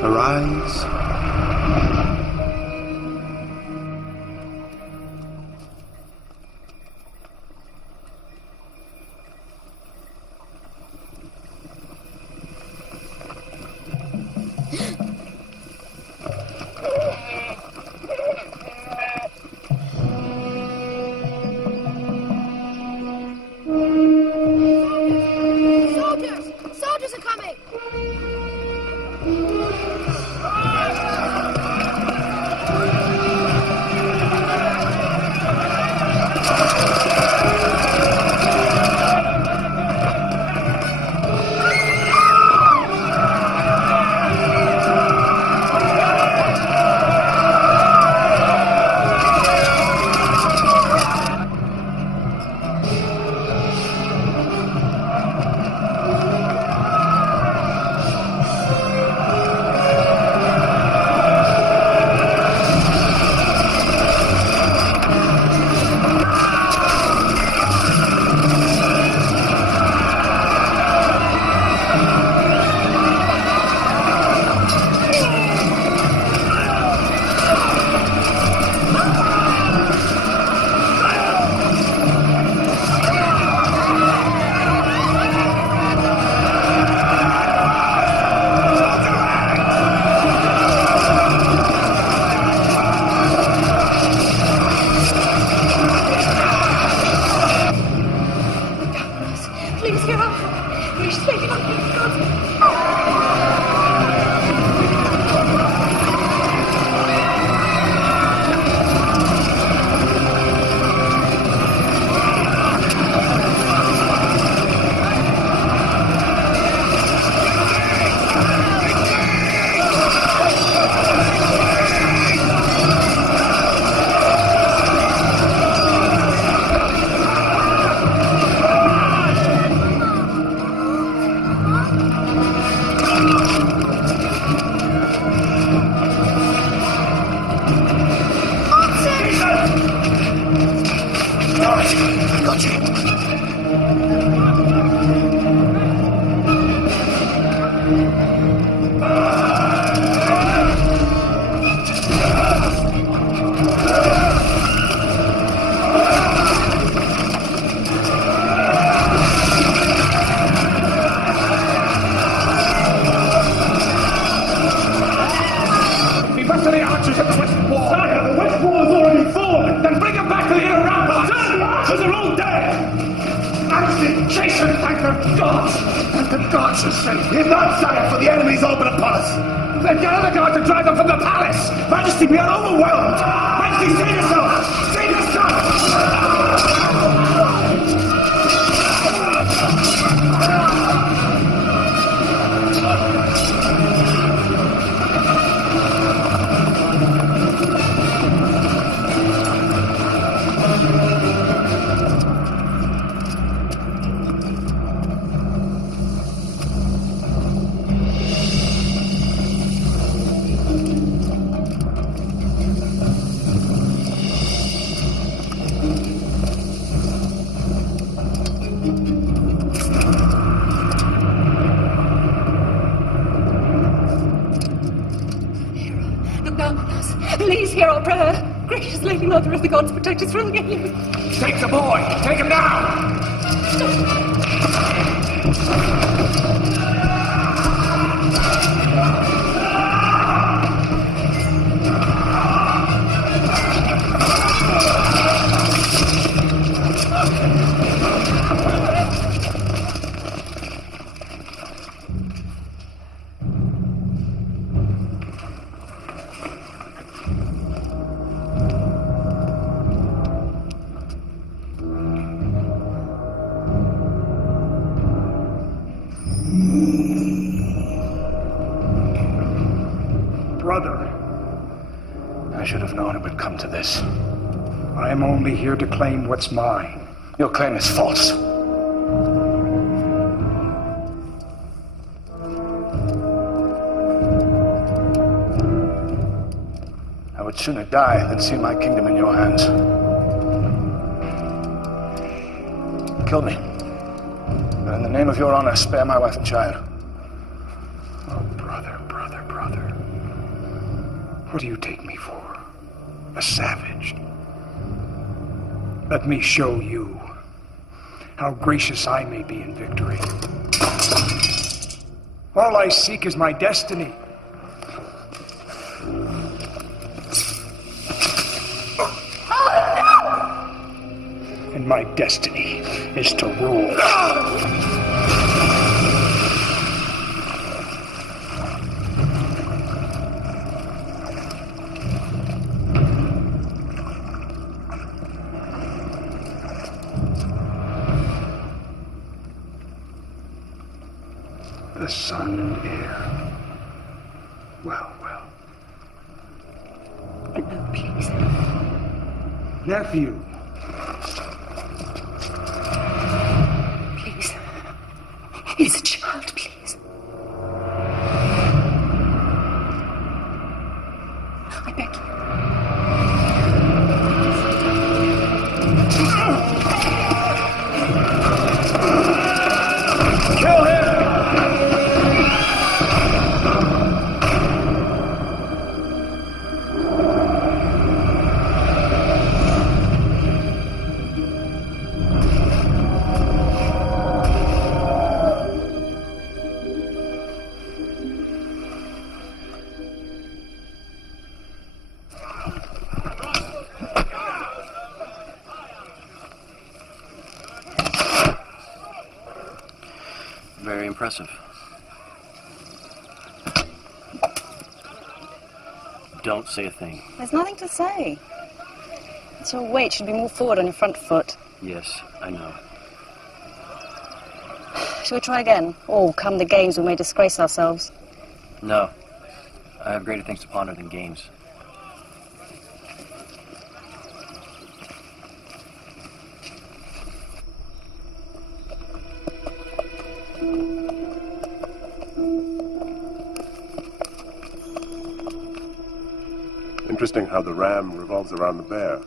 Arise. Soldiers are coming! Please hear up. We're shaking up these gods. Jason, thank the gods! Thank the gods are safe. We're not safe, for the enemy's open upon us. Then get other guard to drive them from the palace. Majesty, we are overwhelmed. Majesty, save yourself! Save yourself! Please hear our prayer. Gracious Lady Mother of the Gods, protect us from the enemy. Take the boy! Take him down! Brother, I should have known it would come to this. I am only here to claim what's mine. Your claim is false. I would sooner die than see my kingdom in your hands. Kill me. But in the name of your honor, spare my wife and child. Oh, brother, brother, brother. What do you take me for? A savage? Let me show you how gracious I may be in victory. All I seek is my destiny. And my destiny is to rule. The son and heir. Well, well. No, please. Nephew. Please. He's a child, please. I beg you. Kill him! Very impressive. Don't say a thing. There's nothing to say. It's your weight should be more forward on your front foot. Yes, I know. Shall we try again? Or come the games we may disgrace ourselves? No. I have greater things to ponder than games. Interesting how the ram revolves around the bear.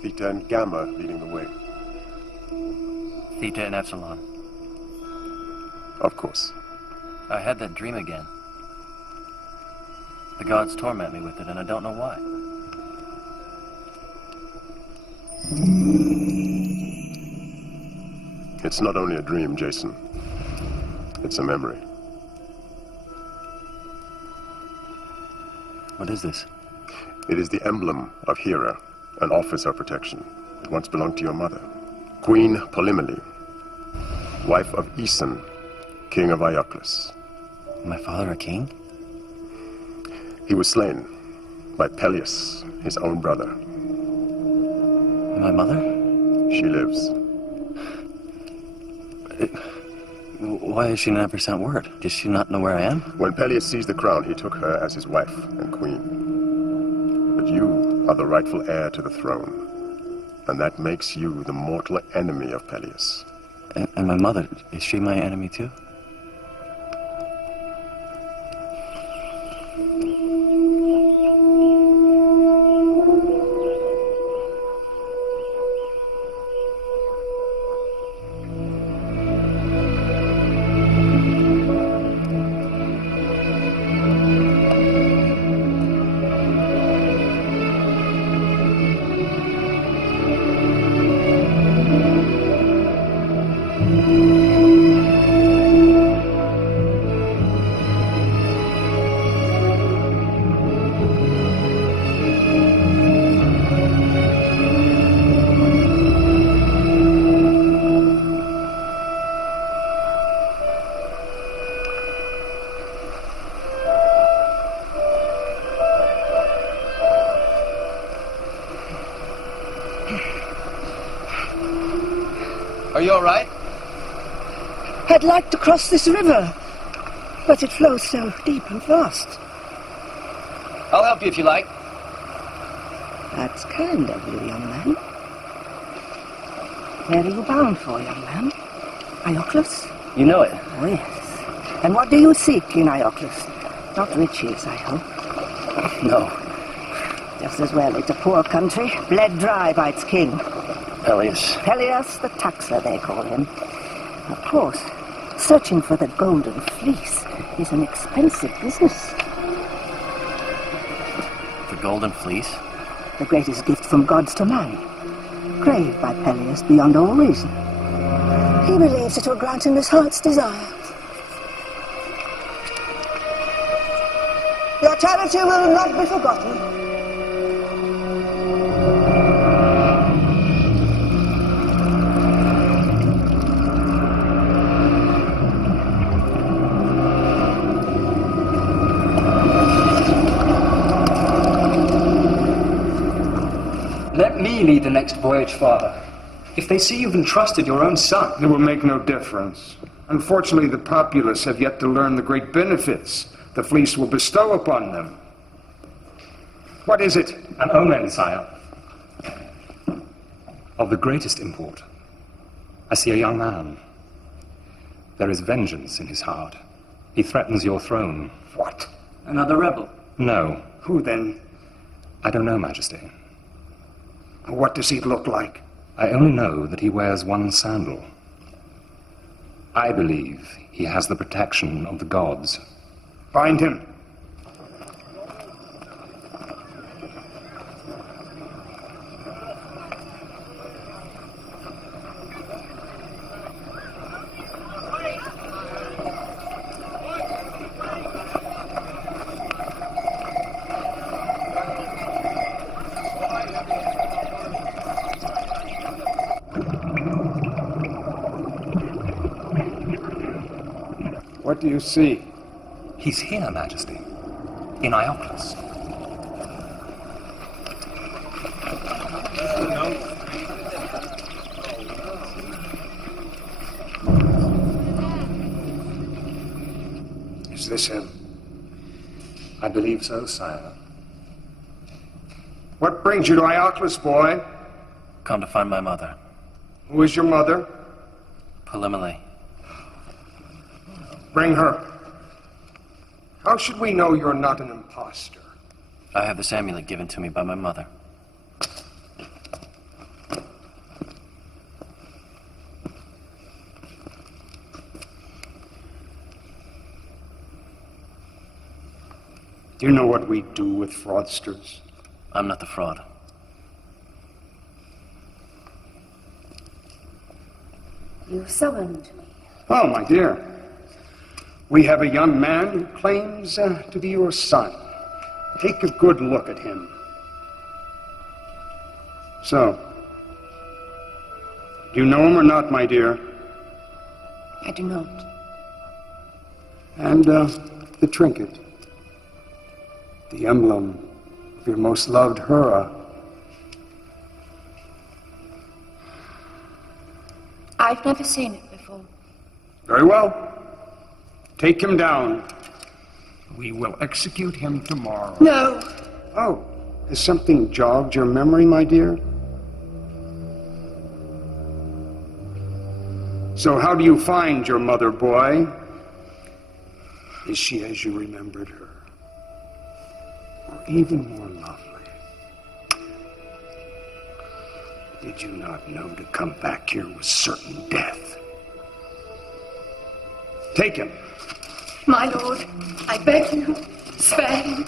Theta and Gamma leading the way. Theta and Epsilon. Of course. I had that dream again. The gods torment me with it, and I don't know why. It's not only a dream, Jason. It's a memory. What is this? It is the emblem of Hera, an office of protection. It once belonged to your mother, Queen Polymele, wife of Aeson, king of Ioclus. My father a king? He was slain by Peleus, his own brother. My mother? She lives. Why has she never sent word? Does she not know where I am? When Peleus seized the crown, he took her as his wife and queen. But you are the rightful heir to the throne, and that makes you the mortal enemy of Peleus. And my mother, is she my enemy too? Are you all right? I'd like to cross this river, but it flows so deep and fast. I'll help you if you like. That's kind of you, young man. Where are you bound for, young man? Ioclus? You know it. Oh, yes. And what do you seek in Ioclus? Not riches, I hope. No. Just as well. It's a poor country, bled dry by its king. Peleus. Peleus the Taxer, they call him. Of course, searching for the golden fleece is an expensive business. Golden Fleece? The greatest gift from gods to man, craved by Peleus beyond all reason. He believes it will grant him his heart's desire. Your charity will not be forgotten. Let me lead the next voyage, Father. If they see you've entrusted your own son... It will make no difference. Unfortunately, the populace have yet to learn the great benefits the fleece will bestow upon them. What is it? An omen, sire. Of the greatest import. I see a young man. There is vengeance in his heart. He threatens your throne. What? Another rebel? No. Who then? I don't know, Majesty. What does he look like? I only know that he wears one sandal. I believe he has the protection of the gods. Find him. What do you see? He's here, Majesty. In Iolcus. Is this him? I believe so, sire. What brings you to Iolcus, boy? Come to find my mother, Who is your mother? Polymele. Bring her. How should we know you're not an impostor? I have this amulet given to me by my mother. Do you know what we do with fraudsters? I'm not the fraud. You summoned me. Oh, my dear. We have a young man who claims to be your son. Take a good look at him. So, do you know him or not, my dear? I do not. And the trinket. The emblem of your most loved Hera. I've never seen it before. Very well. Take him down. We will execute him tomorrow. No. Oh, has something jogged your memory, my dear? So how do you find your mother, boy? Is she as you remembered her? Or even more lovely? Did you not know to come back here was certain death? Take him. My lord, I beg you, spare him.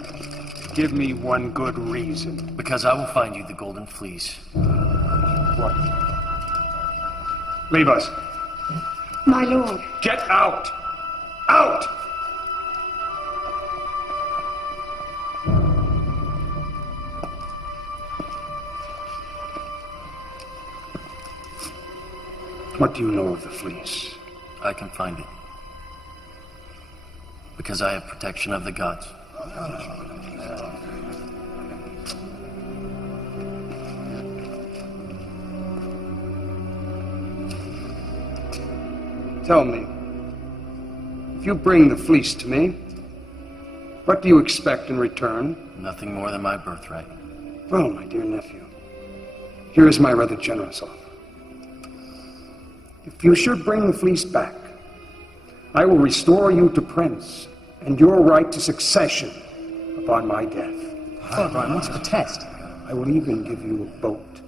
Give me one good reason. Because I will find you the Golden Fleece. What? Leave us. My lord. Get out! Out! What do you know of the fleece? I can find it. Because I have protection of the gods. Tell me, if you bring the fleece to me, what do you expect in return? Nothing more than my birthright. Well, my dear nephew, here is my rather generous offer. If you should bring the fleece back, I will restore you to prince and your right to succession upon my death. Father, I must protest. I will even give you a boat.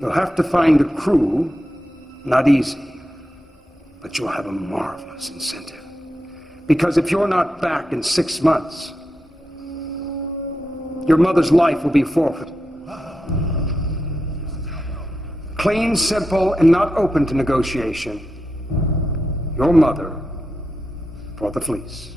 You'll have to find a crew, not easy, but you'll have a marvelous incentive. Because if you're not back in 6 months, Your mother's life will be forfeit. Clean, simple, and not open to negotiation. Your mother for the fleece.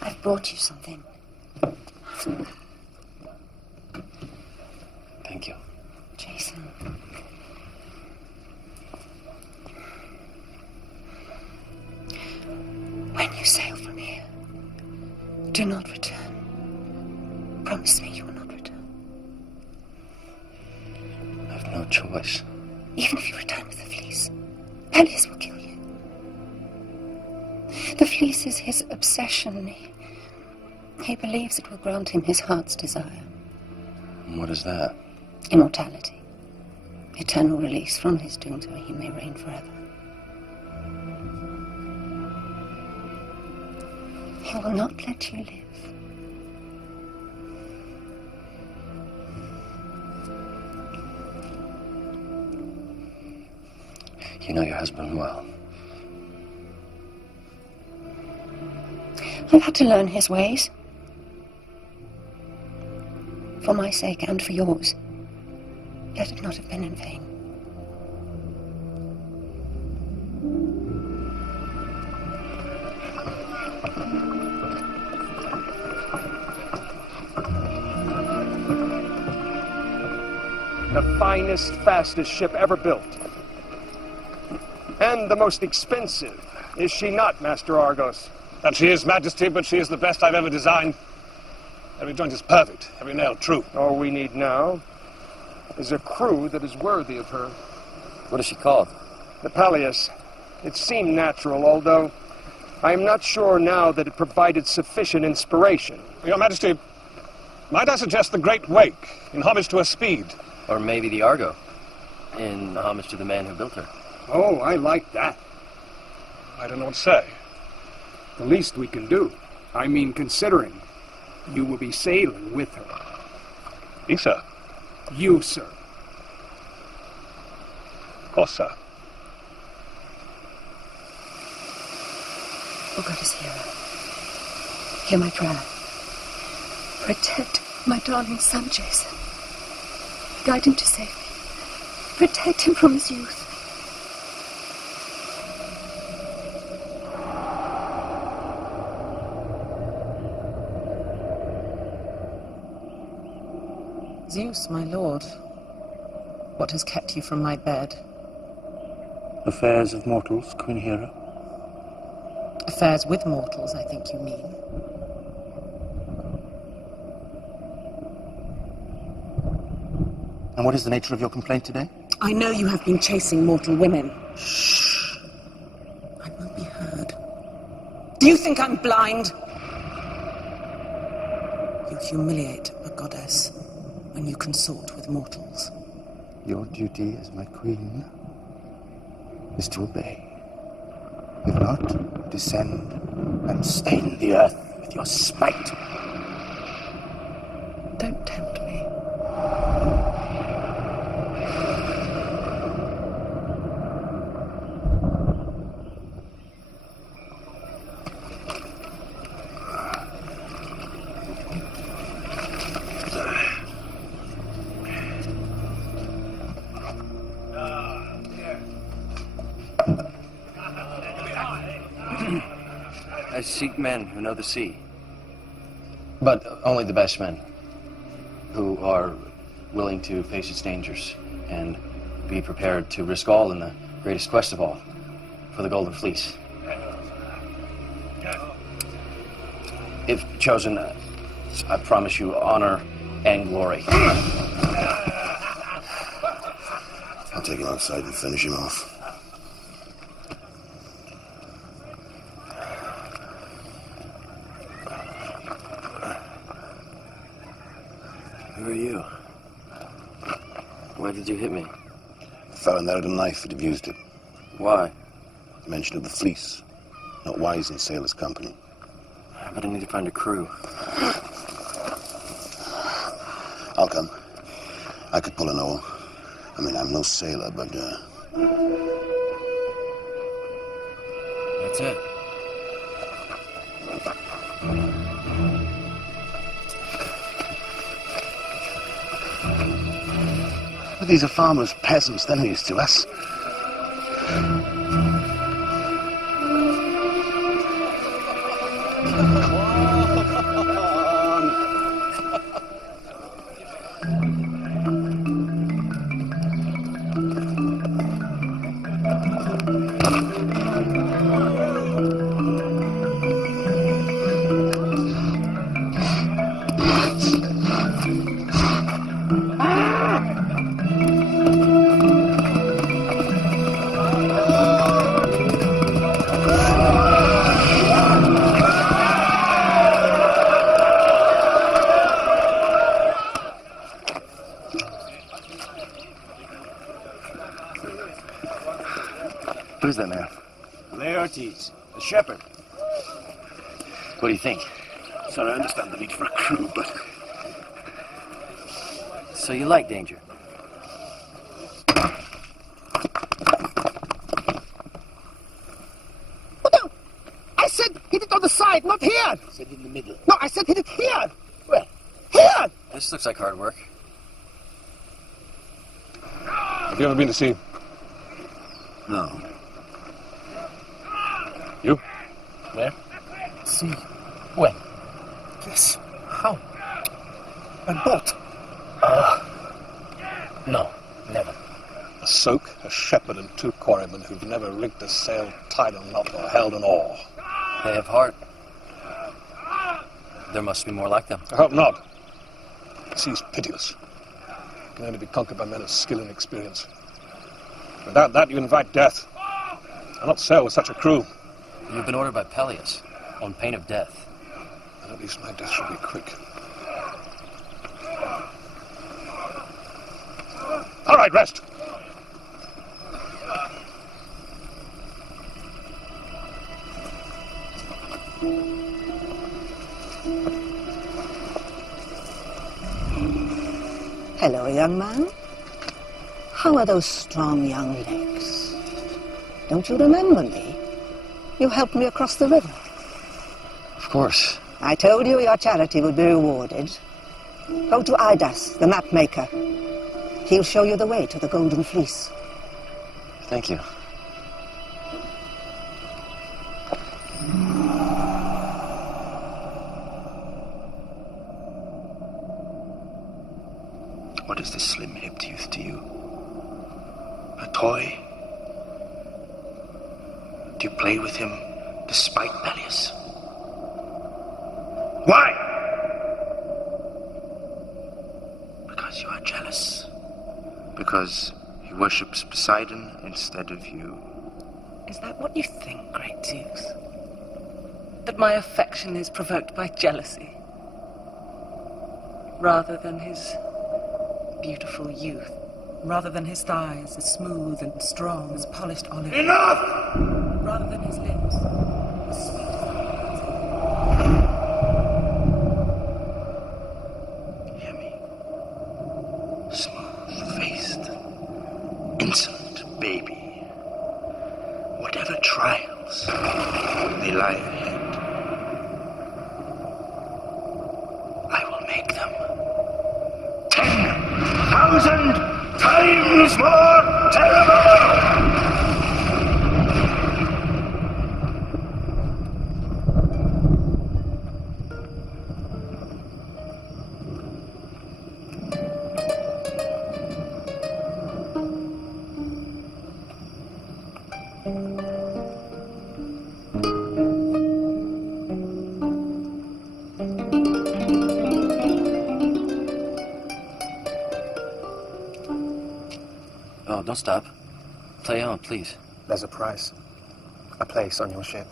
I've brought you something. Thank you. Jason. When you sail from here, do not return. Promise me you will not return. I have no choice. Even if you return with the fleece, Peleus will kill you. The fleece is his obsession. He believes it will grant him his heart's desire. And what is that? Immortality. Eternal release from his doom where he may reign forever. He will not let you live. You know your husband well. I've had to learn his ways. For my sake and for yours. Let it not have been in vain. The finest, fastest ship ever built. And the most expensive. Is she not, Master Argos? That she is, Majesty, but she is the best I've ever designed. Every joint is perfect, every nail true. All we need now is a crew that is worthy of her. What is she called? The Peleus. It seemed natural, although I am not sure now that it provided sufficient inspiration. Your Majesty, might I suggest the Great Wake, in homage to her speed? Or maybe the Argo, in homage to the man who built her. Oh, I like that. I don't know what to say. The least we can do. I mean, considering you will be sailing with her. Me, sir? You, sir. Of course, sir. Oh, goddess Hera, hear my prayer. Protect my darling son, Jason. Guide him to safety. Protect him from his youth. Zeus, my lord, what has kept you from my bed? Affairs of mortals, Queen Hera. Affairs with mortals, I think you mean. And what is the nature of your complaint today? I know you have been chasing mortal women. Shh. I won't be heard. Do you think I'm blind? You humiliate a goddess when you consort with mortals. Your duty as my queen is to obey. If not, descend and stain the earth with your spite. Don't tempt me. I seek men who know the sea. But only the best men, who are willing to face its dangers and be prepared to risk all in the greatest quest of all, for the Golden Fleece. If chosen, I promise you honor and glory. I'll take him outside and finish him off. Who are you? Why did you hit me? The felon that had a knife had abused it. Why? Mention of the fleece. Not wise in sailor's company. But I need to find a crew. I'll come. I could pull an oar. I mean, I'm no sailor, but, That's it. But these are farmers, peasants, they're no use to us. Who's that man? Laertes, the shepherd. What do you think? Sir, I understand the need for a crew, but... So you like danger? Oh, no! I said hit it on the side, not here! I said in the middle. No, I said hit it here! Where? Here! This looks like hard work. Have you ever been to sea? No. You? Where? See. When? Yes. How? By boat. No, never. A soak, a shepherd, and 2 quarrymen who've never rigged a sail, tied a knot, or held an oar. They have heart. There must be more like them. I hope not. The sea's pitiless. It can only be conquered by men of skill and experience. Without that, you invite death. I'll not sail with such a crew. You've been ordered by Peleus, on pain of death. And at least my death shall be quick. All right, rest. Hello, young man. How are those strong young legs? Don't you remember me? You helped me across the river. Of course. I told you your charity would be rewarded. Go to Idas, the map maker. He'll show you the way to the Golden Fleece. Thank you. What is this slim-hipped youth to you? A toy? Do you play with him despite Peleus? Why? Because you are jealous. Because he worships Poseidon instead of you. Is that what you think, great Zeus? That my affection is provoked by jealousy? Rather than his beautiful youth? Rather than his thighs as smooth and strong as polished olive? Enough! Rather than his lips as sweet as Hear me. Smooth-faced, insolent baby. Whatever trials they lie ahead, I will make them 10,000 times more terrible! Oh, don't stop. Play on, please. There's a price. A place on your ship.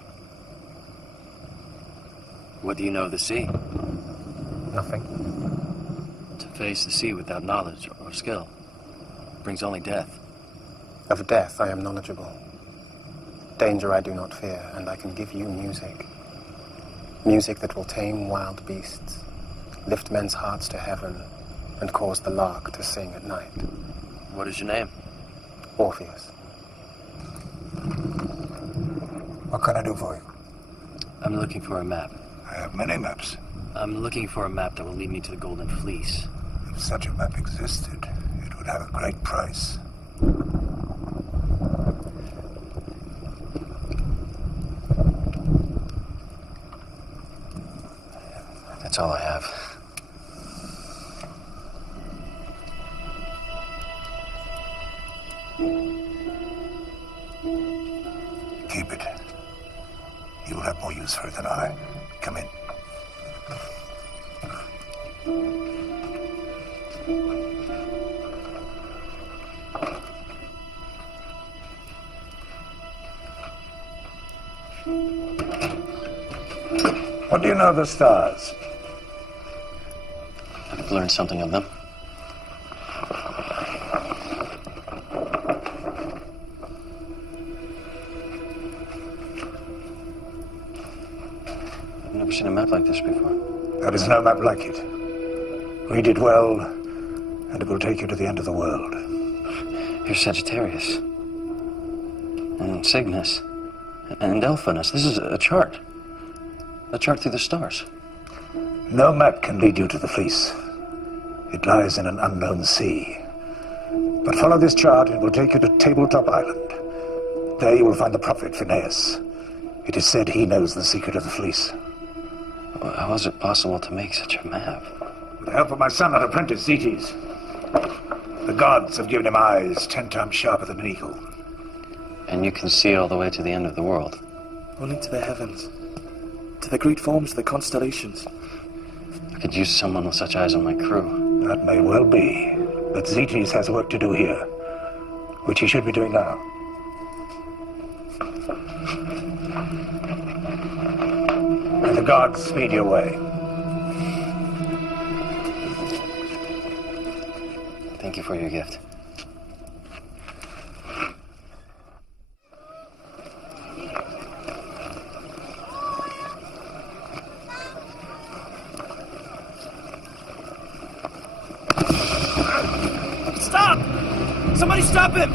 What do you know of the sea? Nothing. To face the sea without knowledge or skill brings only death. Of death I am knowledgeable. Danger I do not fear, and I can give you music. Music that will tame wild beasts, lift men's hearts to heaven, and cause the lark to sing at night. What is your name? Orpheus. What can I do for you? I'm looking for a map. I have many maps. I'm looking for a map that will lead me to the Golden Fleece. If such a map existed, it would have a great price. That's all I have. Keep it. You will have more use for it than I. Come in. What do you know of the stars? I've learned something of them. I've never seen a map like this before. There is no map like it. Read it well, and it will take you to the end of the world. Here's Sagittarius. And Cygnus. And Delphinus. This is a chart. A chart through the stars. No map can lead you to the Fleece. It lies in an unknown sea. But follow this chart, and it will take you to Tabletop Island. There you will find the prophet Phineas. It is said he knows the secret of the Fleece. Well, how is it possible to make such a map? With the help of my son and apprentice, Zetes. The gods have given him eyes 10 times sharper than an eagle. And you can see all the way to the end of the world. Only to the heavens. To the great forms of the constellations. I could use someone with such eyes on my crew. That may well be. But Zetes has work to do here, which he should be doing now. May the gods speed your way. Thank you for your gift. Stop! Somebody stop him!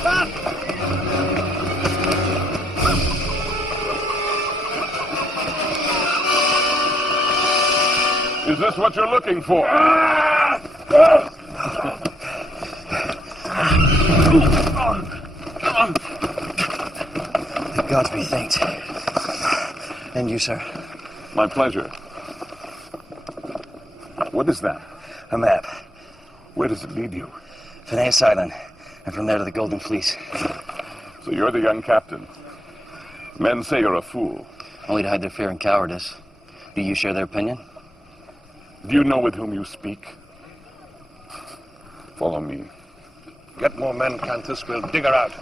Stop! Is this what you're looking for? The gods be thanked. And you, sir. My pleasure. What is that? A map. Where does it lead you? Phineas Island, and from there to the Golden Fleece. So you're the young captain. Men say you're a fool. Only to hide their fear and cowardice. Do you share their opinion? Do you know with whom you speak? Follow me. Get more men, Cantus. We'll dig her out.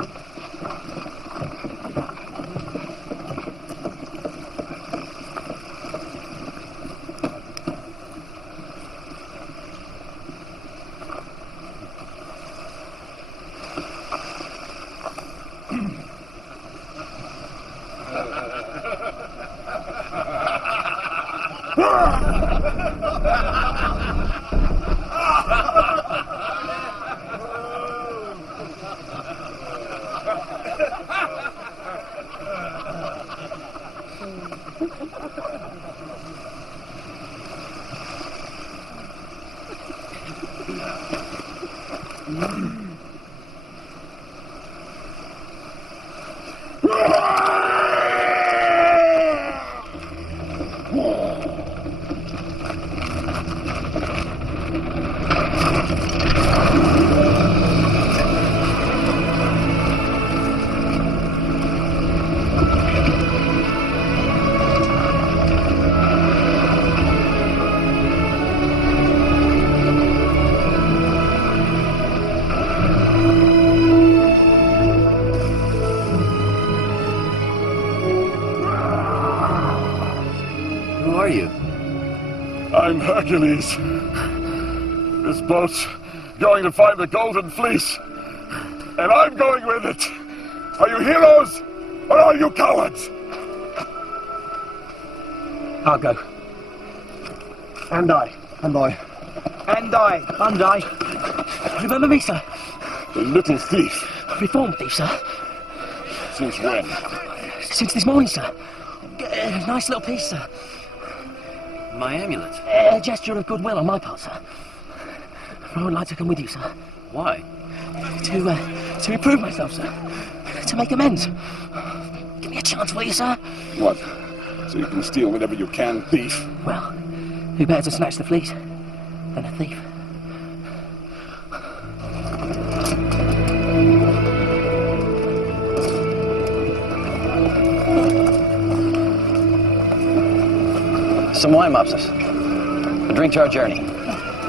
I'm Hercules. This boat's going to find the Golden Fleece, and I'm going with it. Are you heroes, or are you cowards? I'll go. And I. And I. And I. And I. Remember me, sir? The little thief. Reformed thief, sir. Since when? Since this morning, sir. Nice little piece, sir. My amulet. A gesture of goodwill on my part, sir. I would like to come with you, sir. Why? To improve myself, sir. To make amends. Give me a chance, will you, sir? What? So you can steal whatever you can, thief? Well, who better to snatch the fleece than a thief? Some wine, Mopsus. A drink to our journey.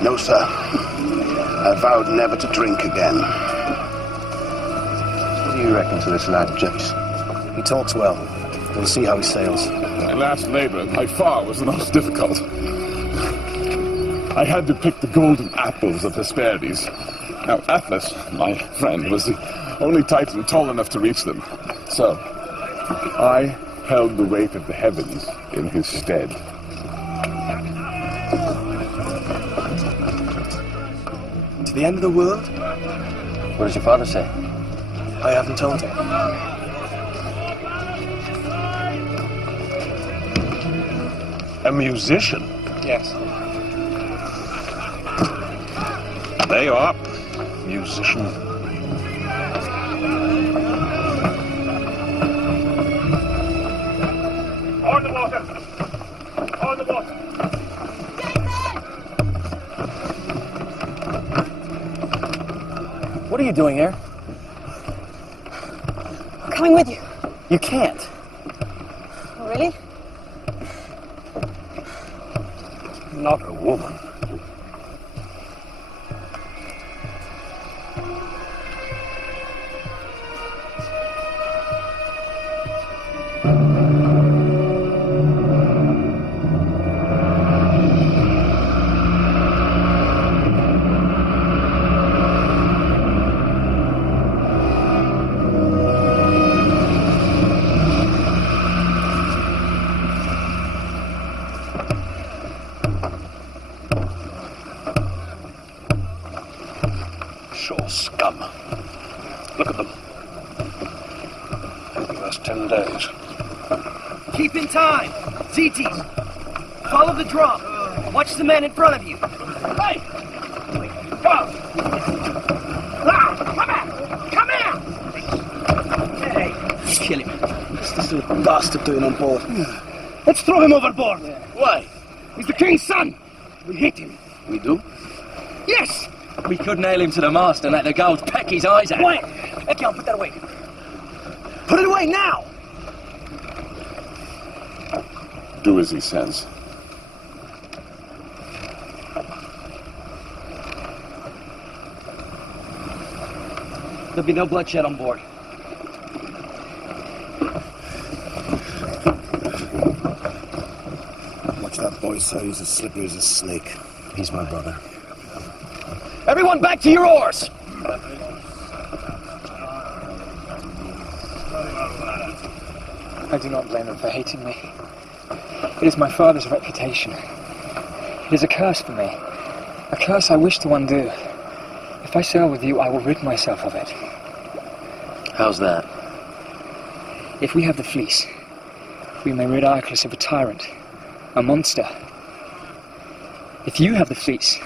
No, sir. I vowed never to drink again. What do you reckon to this lad, Jace? He talks well. We'll see how he sails. My last labor by far was the most difficult. I had to pick the golden apples of Hesperides. Now, Atlas, my friend, was the only Titan tall enough to reach them. So, I held the weight of the heavens in his stead. To the end of the world? What does your father say? I haven't told him. A musician? Yes. There you are. Musician. On the water! On the water! What are you doing here? I'm coming with you. You can't. Oh, really? Not a woman. Sure scum. Look at them. They'll give us 10 days. Keep in time! Zetes! Follow the drum! Watch the man in front of you! Hey! Go! Come here! Hey! Kill him. What's this little bastard doing on board? Let's throw him overboard! Why? He's the king's son! We hate him. We do? Yes! We could nail him to the mast and let the gulls peck his eyes out. Quiet! Ekion, put that away. Put it away now! Do as he says. There'll be no bloodshed on board. Watch that boy, sir. He's as slippery as a snake. He's my brother. Everyone back to your oars! I do not blame him for hating me. It is my father's reputation. It is a curse for me. A curse I wish to undo. If I sail with you, I will rid myself of it. How's that? If we have the fleece, we may rid Iaclus of a tyrant, a monster. If you have the fleece,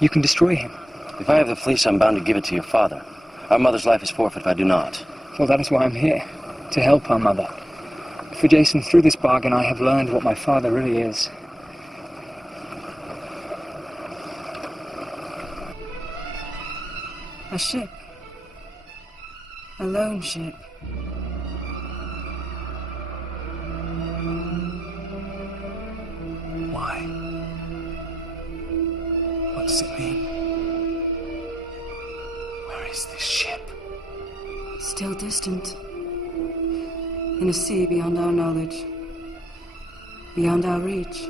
you can destroy him. If I have the fleece, I'm bound to give it to your father. Our mother's life is forfeit if I do not. Well, that is why I'm here, to help our mother. For Jason, through this bargain, I have learned what my father really is. A ship. A lone ship. Why? What does it mean? Where is this ship? Still distant. In a sea beyond our knowledge. Beyond our reach.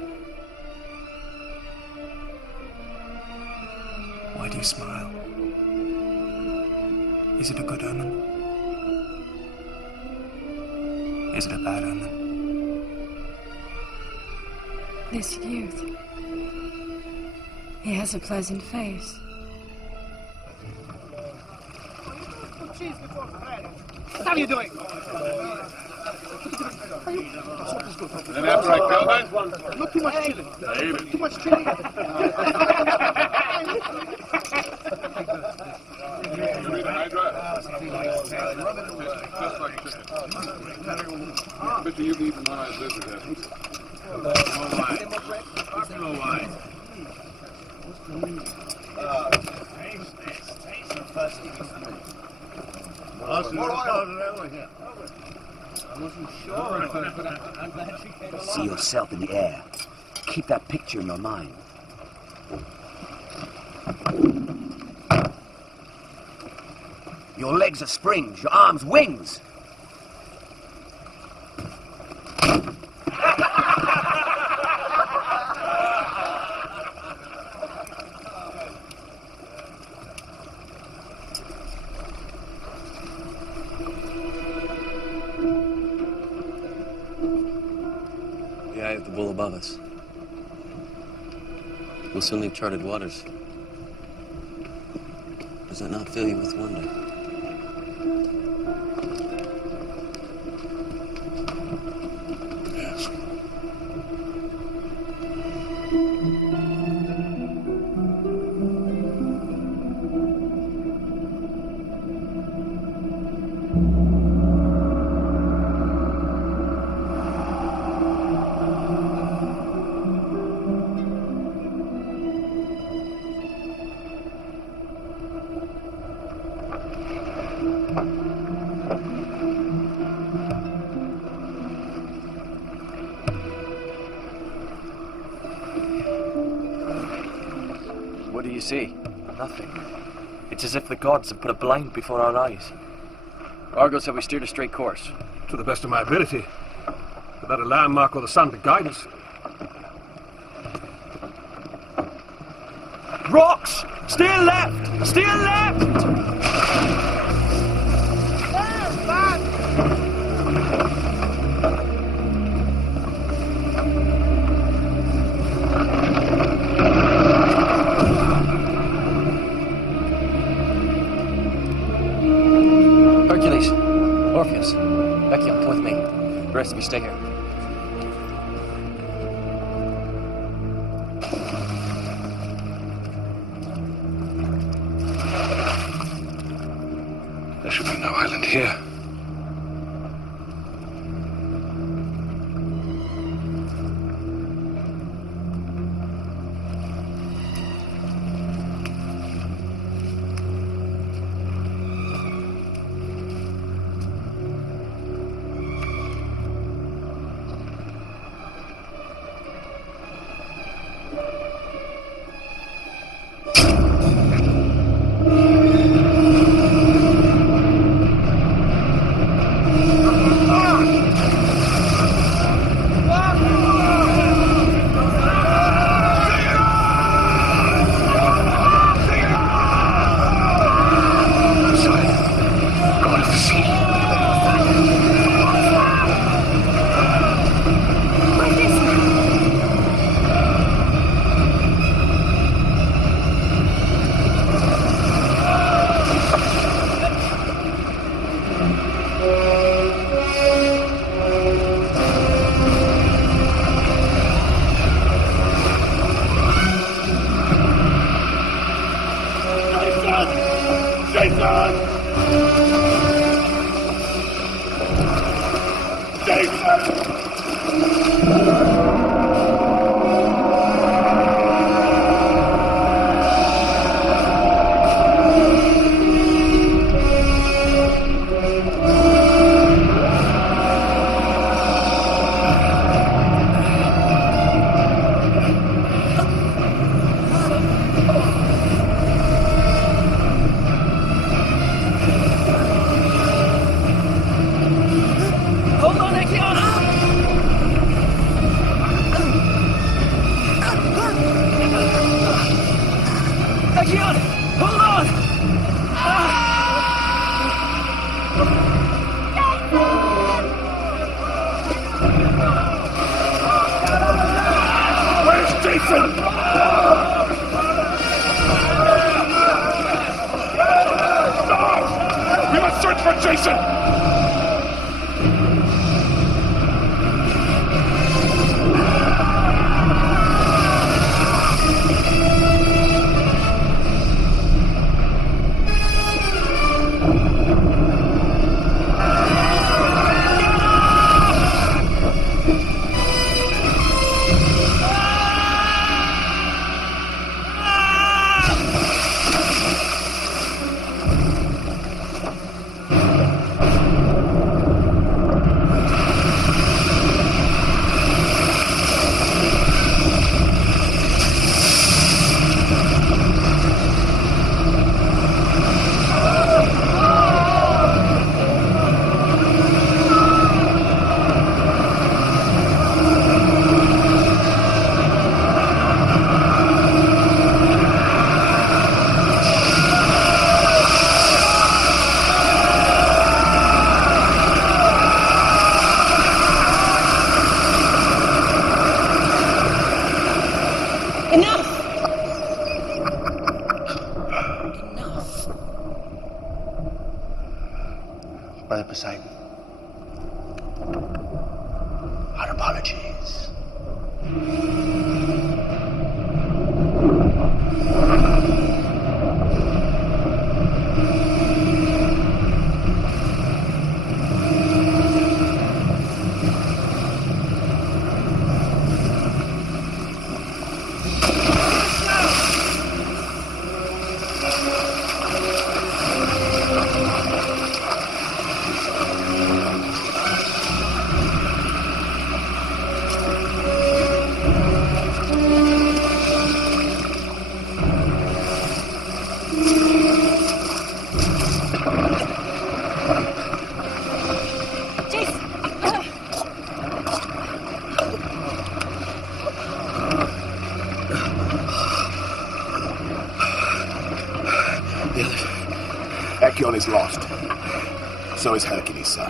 Why do you smile? Is it a good omen? Is it a bad omen? This youth. He has a pleasant face. What are you doing? And after I kill her? Not too much chili. David. Too much chili. You read the Hydra? Just like chicken. Bet you've eaten one-eyed lizard, haven't you? No wine. No wine. See yourself in the air. Keep that picture in your mind. Your legs are springs, your arms wings. The eye of the bull above us. We'll soon leave charted waters. Does that not fill you with wonder? Yes. What do you see? Nothing. It's as if the gods have put a blind before our eyes. Argo said we steered a straight course. To the best of my ability. Without a landmark or the sun to guide us. Rocks! Steer left! Steer left! Hercules, Orpheus, Echyon, come with me. The rest of you stay here. There should be no island here. Jason! Stop! We must search for Jason! Brother Poseidon, our apologies. Echion is lost. So is Hercules, sir.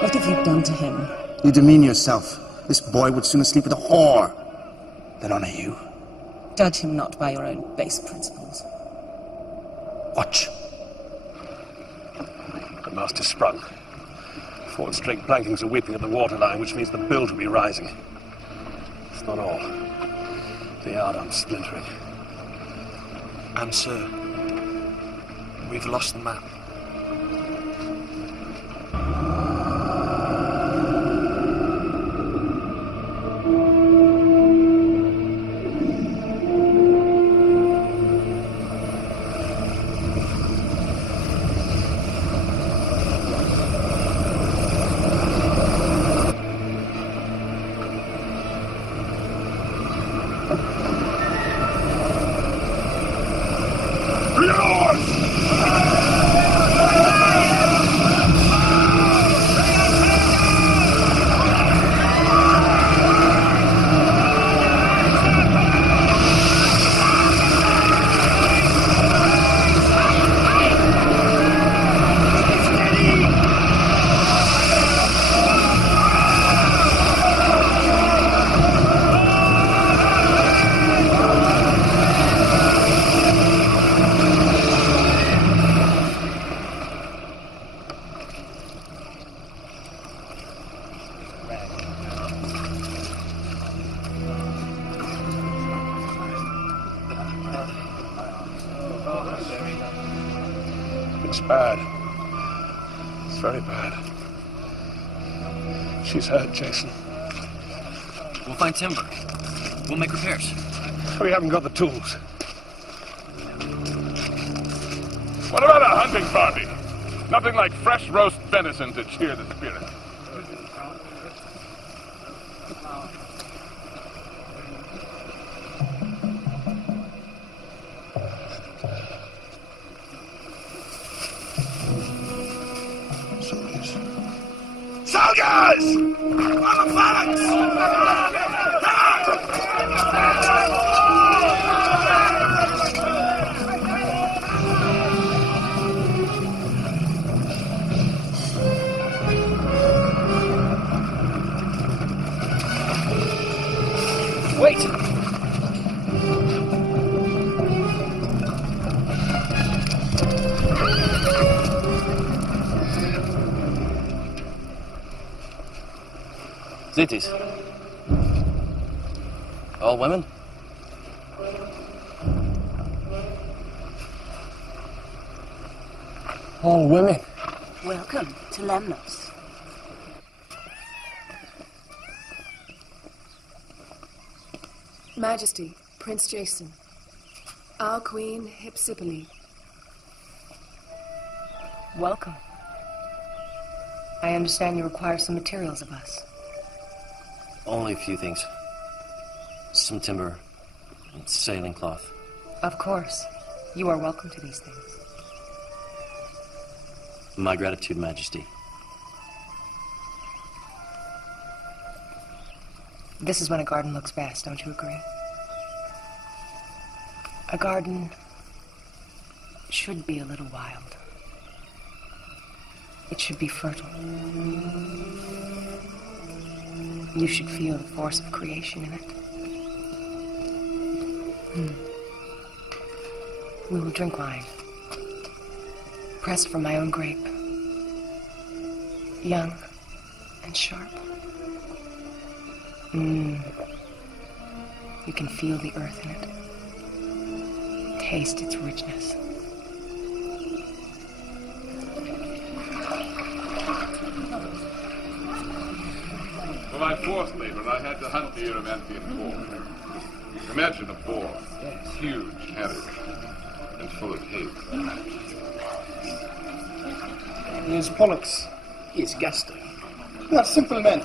What have you done to him? You demean yourself. This boy would sooner sleep with a whore than honor you. Judge him not by your own base principles. Watch. The mast is sprung. Forward straight plankings are weeping at the waterline, which means the bilge will be rising. It's not all. The yardarm's splintering. And, sir, we've lost the map. It's bad. It's very bad. She's hurt, Jason. We'll find timber. We'll make repairs. We haven't got the tools. What about a hunting party? Nothing like fresh roast venison to cheer the spirit. Soldiers! On the phalanx! Cities. All women? All women. Welcome to Lemnos. Majesty, Prince Jason. Our Queen Hypsipyle. Welcome. I understand you require some materials of us. Only a few things. Some timber and sailing cloth. Of course. You are welcome to these things. My gratitude, Majesty. This is when a garden looks best, don't you agree? A garden should be a little wild. It should be fertile. You should feel the force of creation in it. We will drink wine, pressed from my own grape, young and sharp. You can feel the earth in it. Taste its richness. For my fourth labor, I had to hunt the Erymanthian boar. Imagine a boar, huge, hairy, and full of hate. He is Pollux. He is Gaster. We are simple men.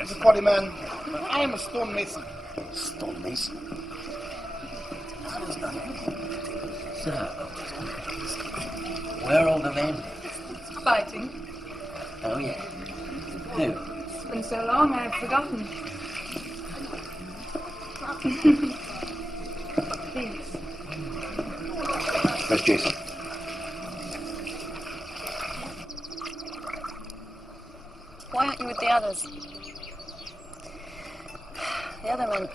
He's a quarry man, and I am a stonemason. Stonemason? So, where are all the men? Fighting. Oh, yeah. Who? It's been so long, I've forgotten. Please. Where's Jason? Why aren't you with the others? The other men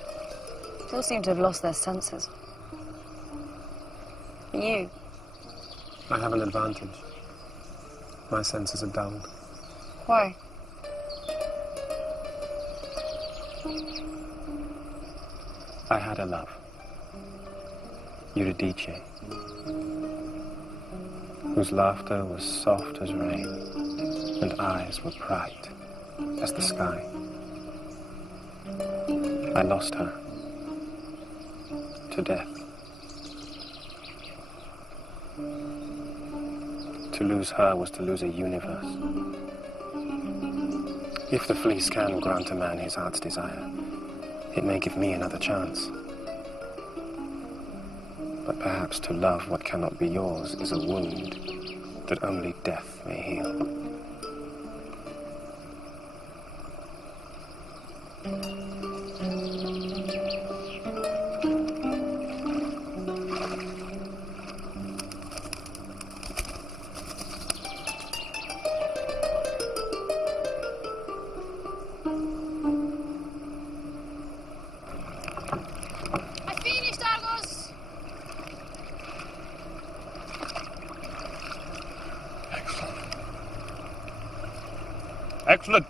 still seem to have lost their senses. And you? I have an advantage. My senses are dulled. Why? I had a love. Eurydice, whose laughter was soft as rain, and eyes were bright as the sky. I lost her to death. To lose her was to lose a universe. If the fleece can grant a man his heart's desire, it may give me another chance. But perhaps to love what cannot be yours is a wound that only death may heal. Excellent.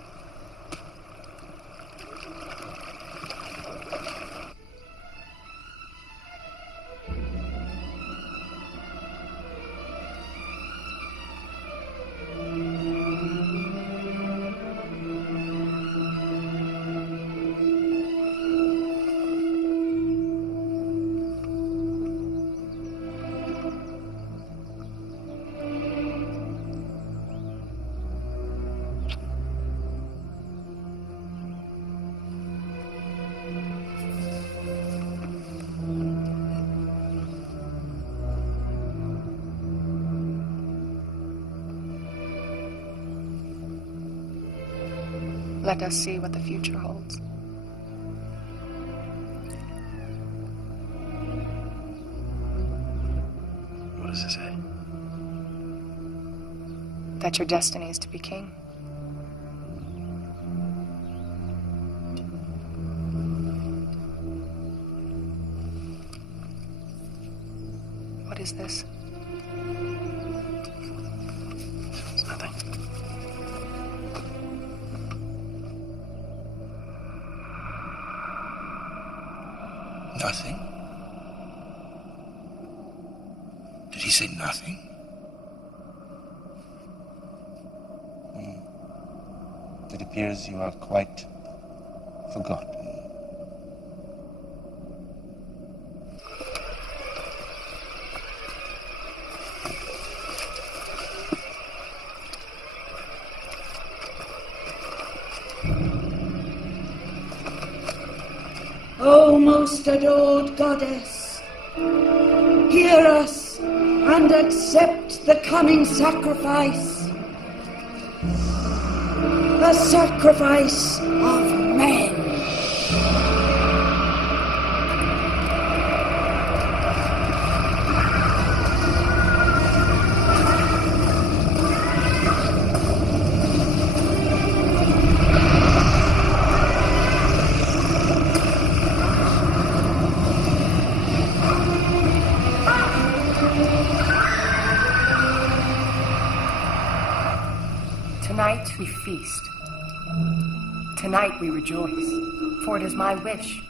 Let us see what the future holds. What does it say? That your destiny is to be king. What is this? It's nothing. Nothing? Did he say nothing? It appears you are quite forgotten. O most adored goddess, hear us and accept the coming sacrifice. A sacrifice of men. Tonight we feast. Tonight we rejoice, for it is my wish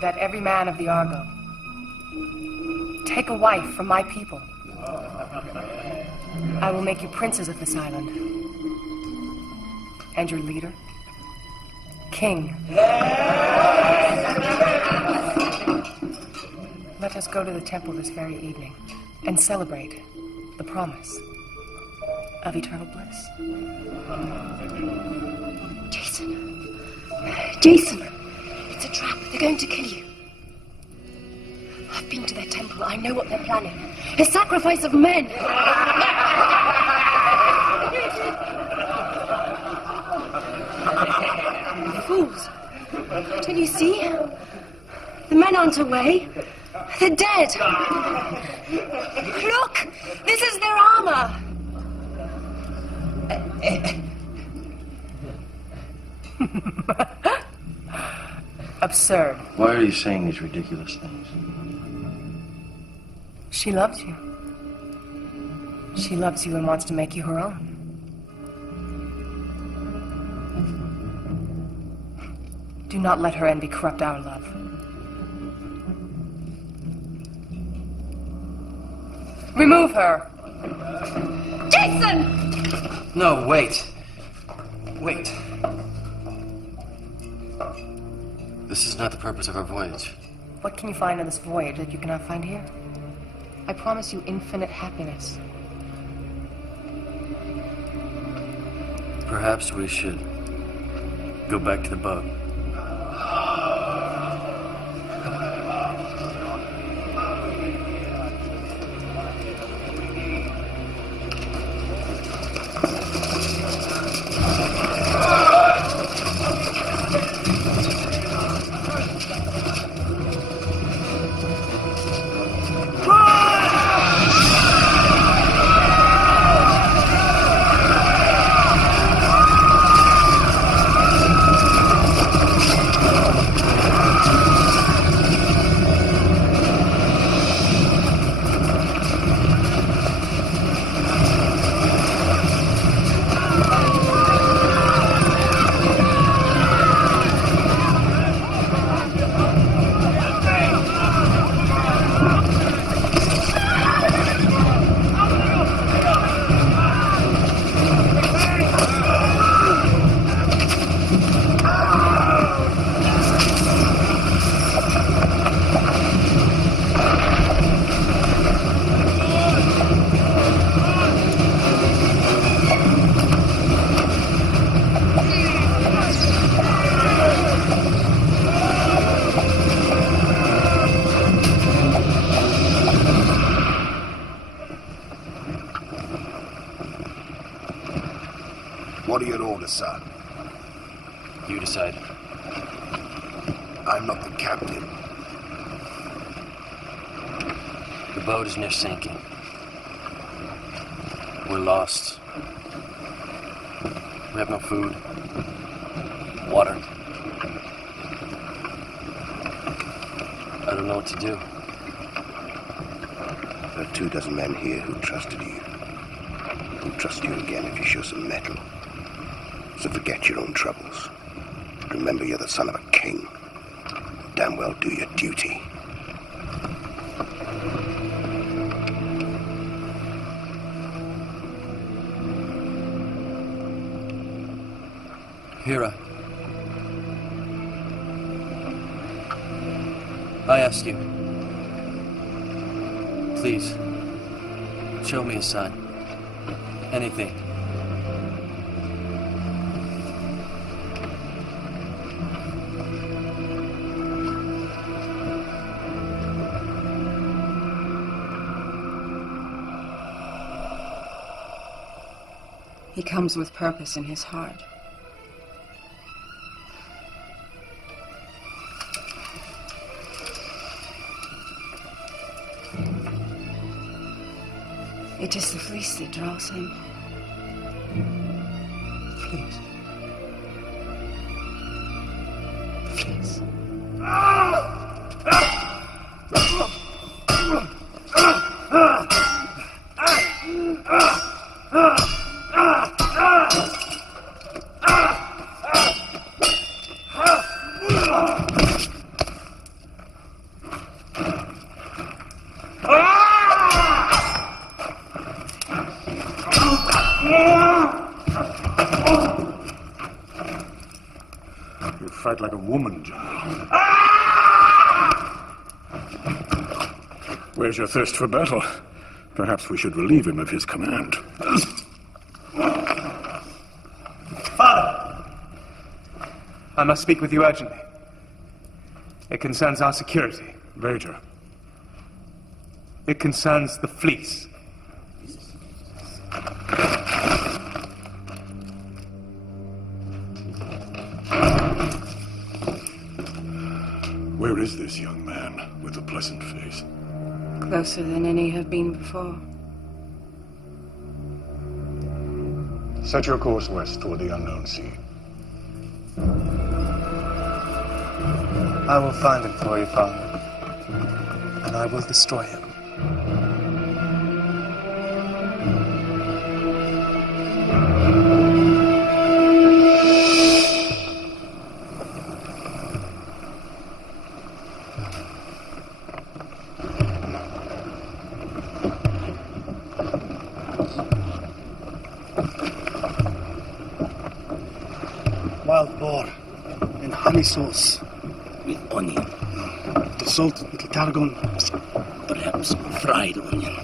that every man of the Argo take a wife from my people. I will make you princes of this island. And your leader, king. Let us go to the temple this very evening and celebrate the promise of eternal bliss. Jason, it's a trap. They're going to kill you. I've been to their temple. I know what they're planning. A sacrifice of men. Fools. Don't you see? The men aren't away. They're dead. Look! This is their armor. Absurd. Why are you saying these ridiculous things? She loves you. She loves you and wants to make you her own. Do not let her envy corrupt our love. Remove her! Jason! No, wait. Wait. This is not the purpose of our voyage. What can you find in this voyage that you cannot find here? I promise you infinite happiness. Perhaps we should go back to the boat. What are your orders, sir? You decide. I'm not the captain. The boat is near sinking. We're lost. We have no food, water. I don't know what to do. There are 24 men here who trusted you. Who'll trust you again if you show some mettle. So forget your own troubles. Remember you're the son of a king. damn well do your duty. Hera. I ask you. Please. Show me a sign. Anything. He comes with purpose in his heart. It is the fleece that draws him. Fleece. Fleece. You fight like a woman, General. Where's your thirst for battle? Perhaps we should relieve him of his command. Father! I must speak with you urgently. It concerns our security. Major. It concerns the fleece. Where is this young man with the pleasant face? Closer than any have been before. Set your course west toward the unknown sea. I will find him for you, Father. And I will destroy him. Wild boar in honey sauce with onion. The salt, little tarragon, perhaps fried onion.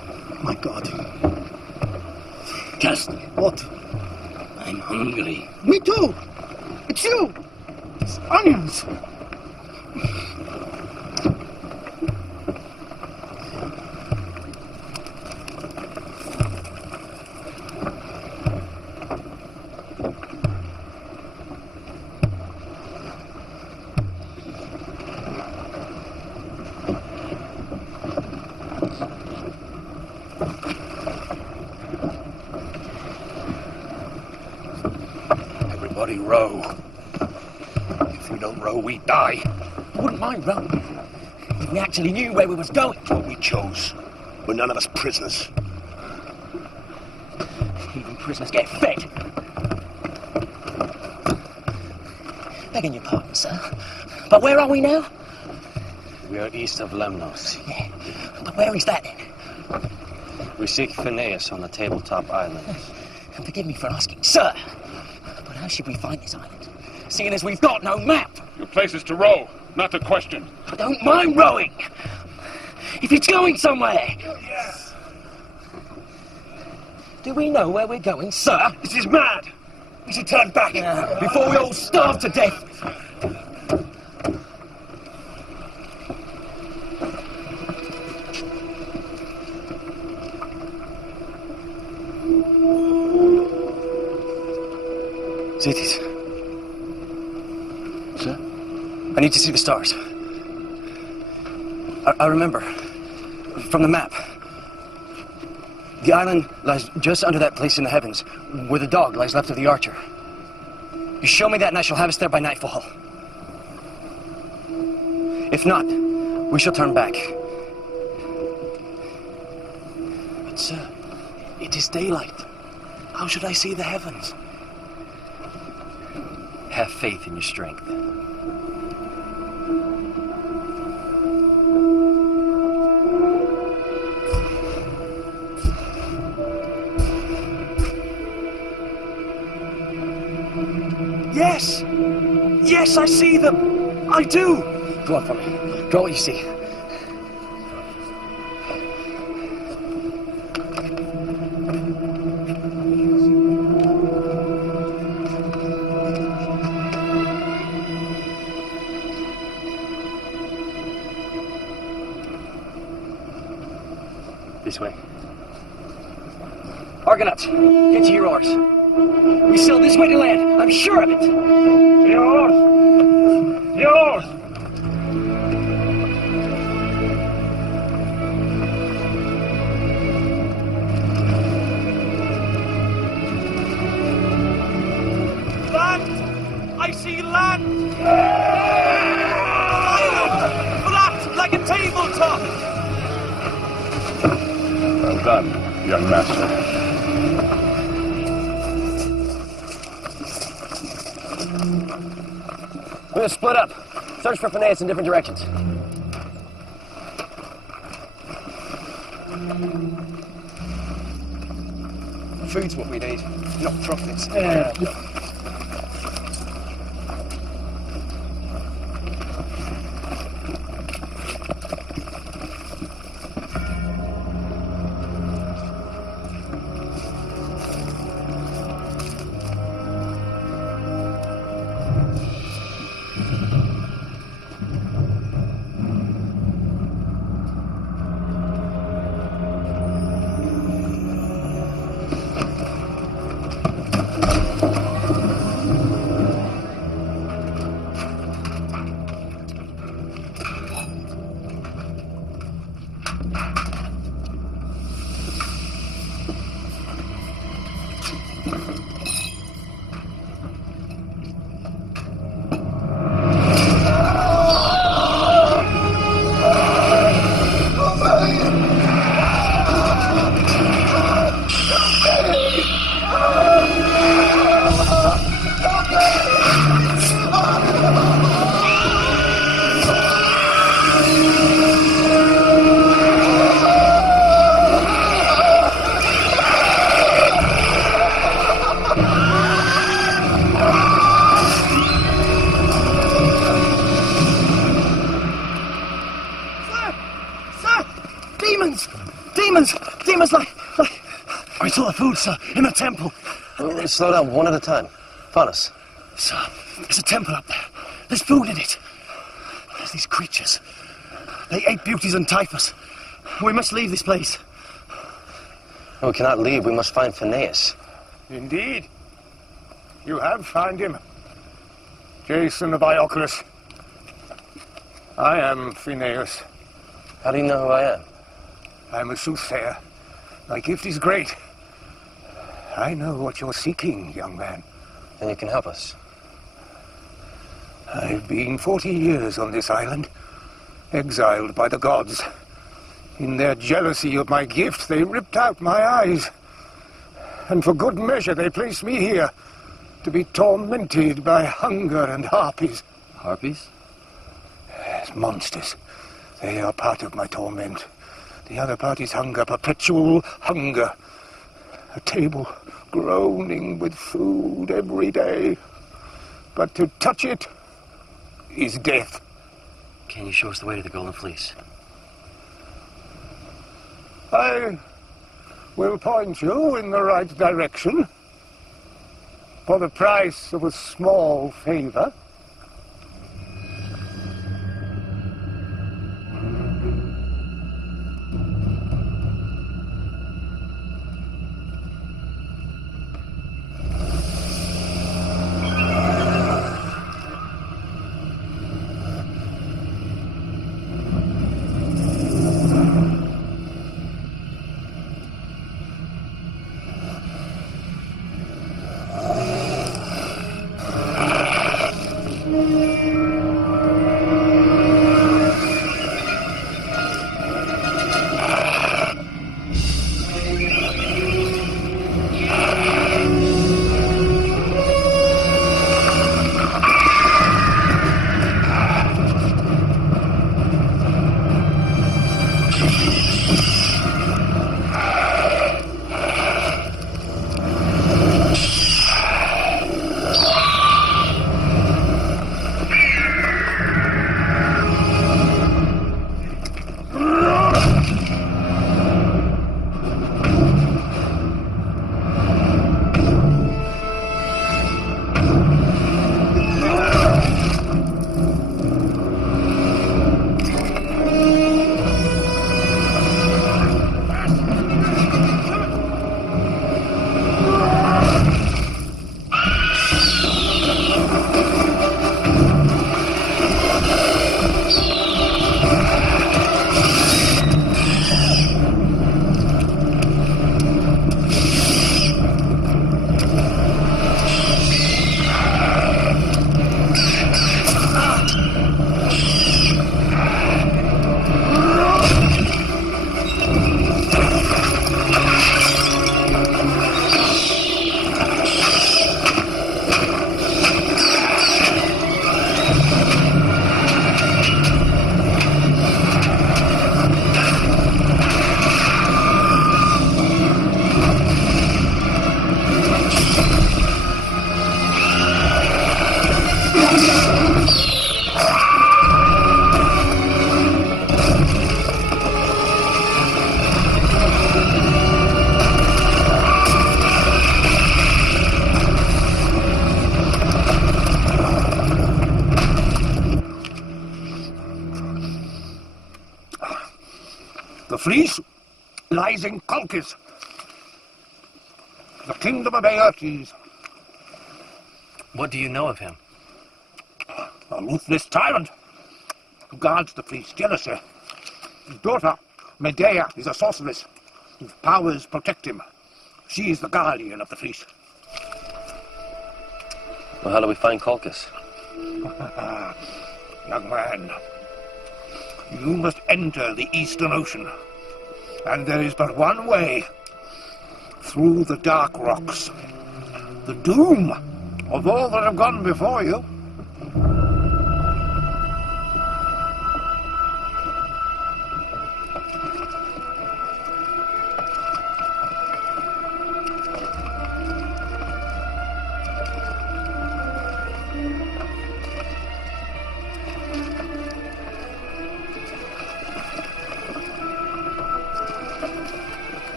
My God. Castor. What? I'm hungry. Me too. It's you. It's onions. Everybody row. If we don't row, we die. I wouldn't mind rowing if we actually knew where we was going. What we chose. We're none of us prisoners. Even prisoners get fed. Begging your pardon, sir. But where are we now? We are east of Lemnos. Yeah. But where is that then? We seek Phineas on the tabletop island. And forgive me for asking, sir. But how should we find this island? Seeing as we've got no map. Your place is to row, not to question. I don't mind rowing. If it's going somewhere. Yes. Do we know where we're going, sir? This is mad. We should turn back before we all starve to death. Zetes. Sir? I need to see the stars. I remember. From the map. The island lies just under that place in the heavens, where the dog lies left of the archer. You show me that and I shall have us there by nightfall. If not, we shall turn back. But sir, it is daylight. How should I see the heavens? Have faith in your strength. Yes! Yes, I see them! I do! Go on for me. Draw what you see. This way. Argonauts, get to your oars. We sail this way to land. I'm sure of it. Yours! Yours! Land! I see land! Island! Flat like a tabletop! Well done, young master. We're gonna split up. Search for Phineas in different directions. Food's what we need, not profits. Demons like... I saw the food, sir, in the temple. Slow down, one at a time. Faunus. Sir, there's a temple up there. There's food in it. There's these creatures. They ate beauties and typhus. We must leave this place. No, we cannot leave. We must find Phineas. Indeed. You have found him. Jason of Iocorus. I am Phineas. How do you know who I am? I am a soothsayer. My gift is great. I know what you're seeking, young man. Then you can help us. I've been 40 years on this island, exiled by the gods. In their jealousy of my gift, they ripped out my eyes. And for good measure, they placed me here to be tormented by hunger and harpies. Harpies? Yes, monsters. They are part of my torment. The other part is hunger, perpetual hunger. A table groaning with food every day. But to touch it is death. Can you show us the way to the Golden Fleece? I will point you in the right direction for the price of a small favor. lies in Colchis, the kingdom of Aertes. What do you know of him? A ruthless tyrant who guards the fleece jealously. His daughter, Medea, is a sorceress whose powers protect him. She is the guardian of the fleece. Well, how do we find Colchis? Young man, you must enter the Eastern Ocean, and there is but one way. Through the dark rocks. The doom of all that have gone before you.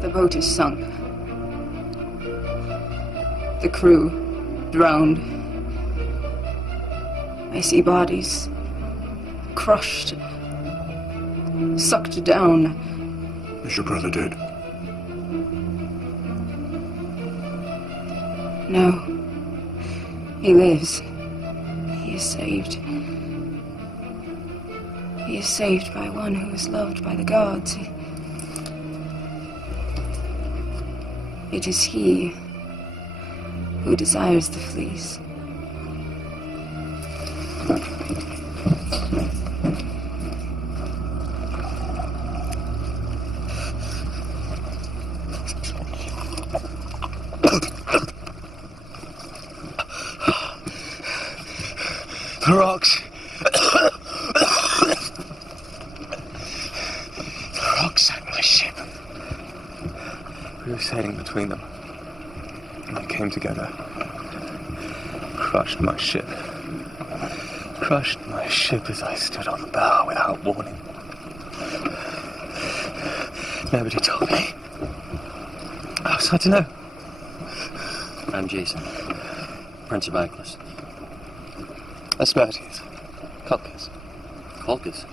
The boat is sunk. The crew drowned. I see bodies crushed, sucked down. Is your brother dead? No. He lives. He is saved. He is saved by one who is loved by the gods. It is he who desires the fleece. The rocks. The rocks sank my ship. We were sailing between them, and they came together. Crushed my ship. Crushed my ship as I stood on the bow without warning. Nobody told me. I was hard to know. I'm Jason, Prince of Ichlas. Aspertius. Colchis. Colchis?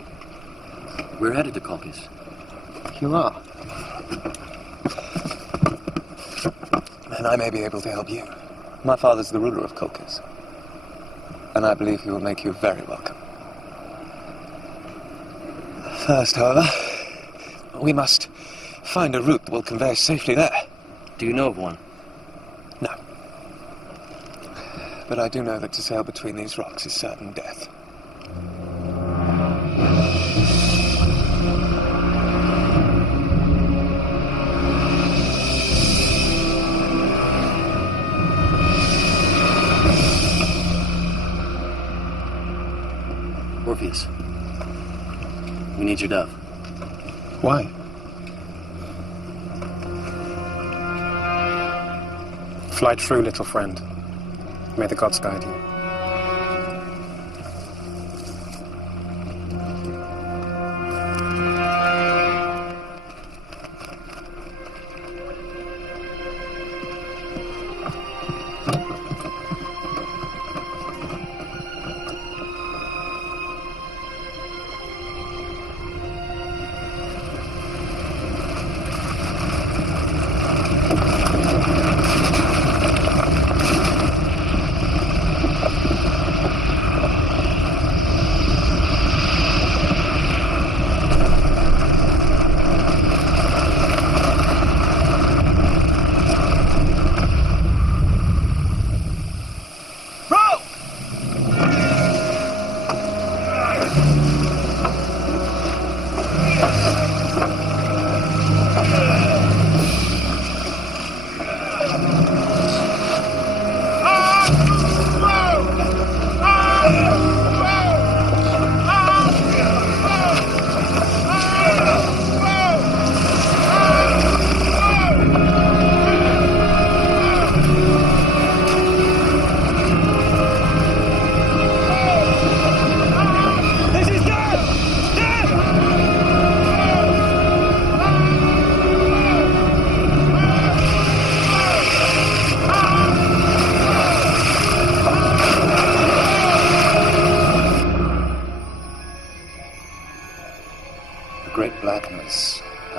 We're headed to Colchis. You are. Then I may be able to help you. My father's the ruler of Colchis, and I believe he will make you very welcome. First, however, we must find a route that will convey us safely there. Do you know of one? No. But I do know that to sail between these rocks is certain death. Orpheus, we need your dove. Why? Fly true, little friend. May the gods guide you.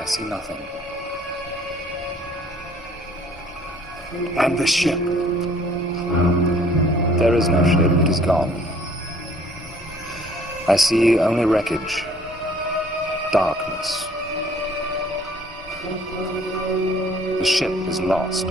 I see nothing. And the ship? There is no ship. It is gone. I see only wreckage. Darkness. The ship is lost.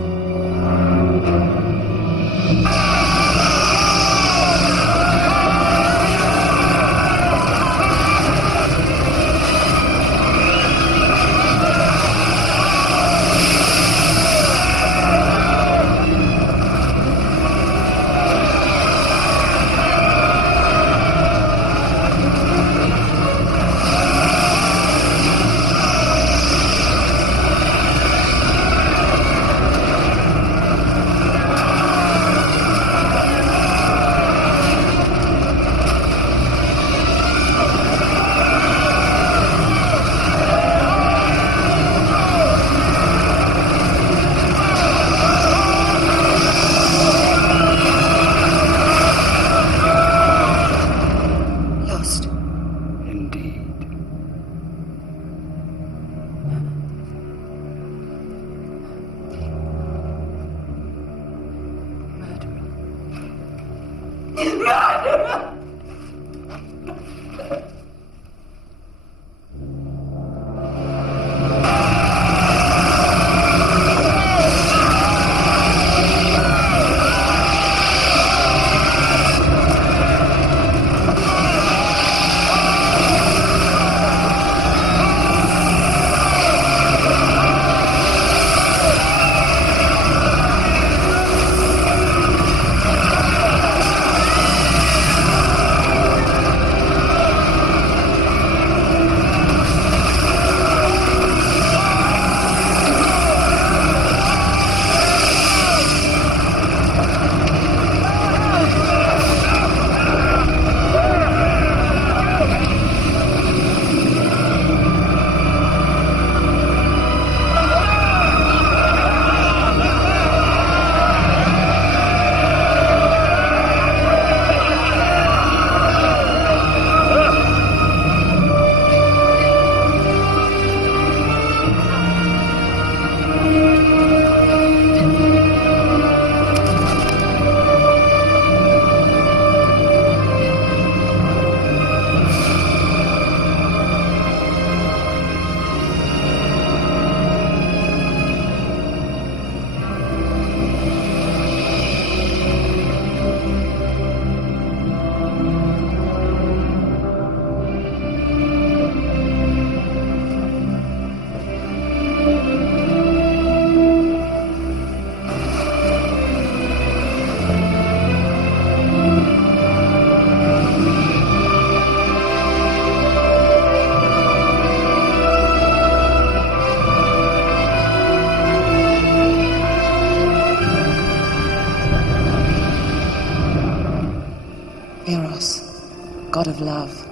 God of love,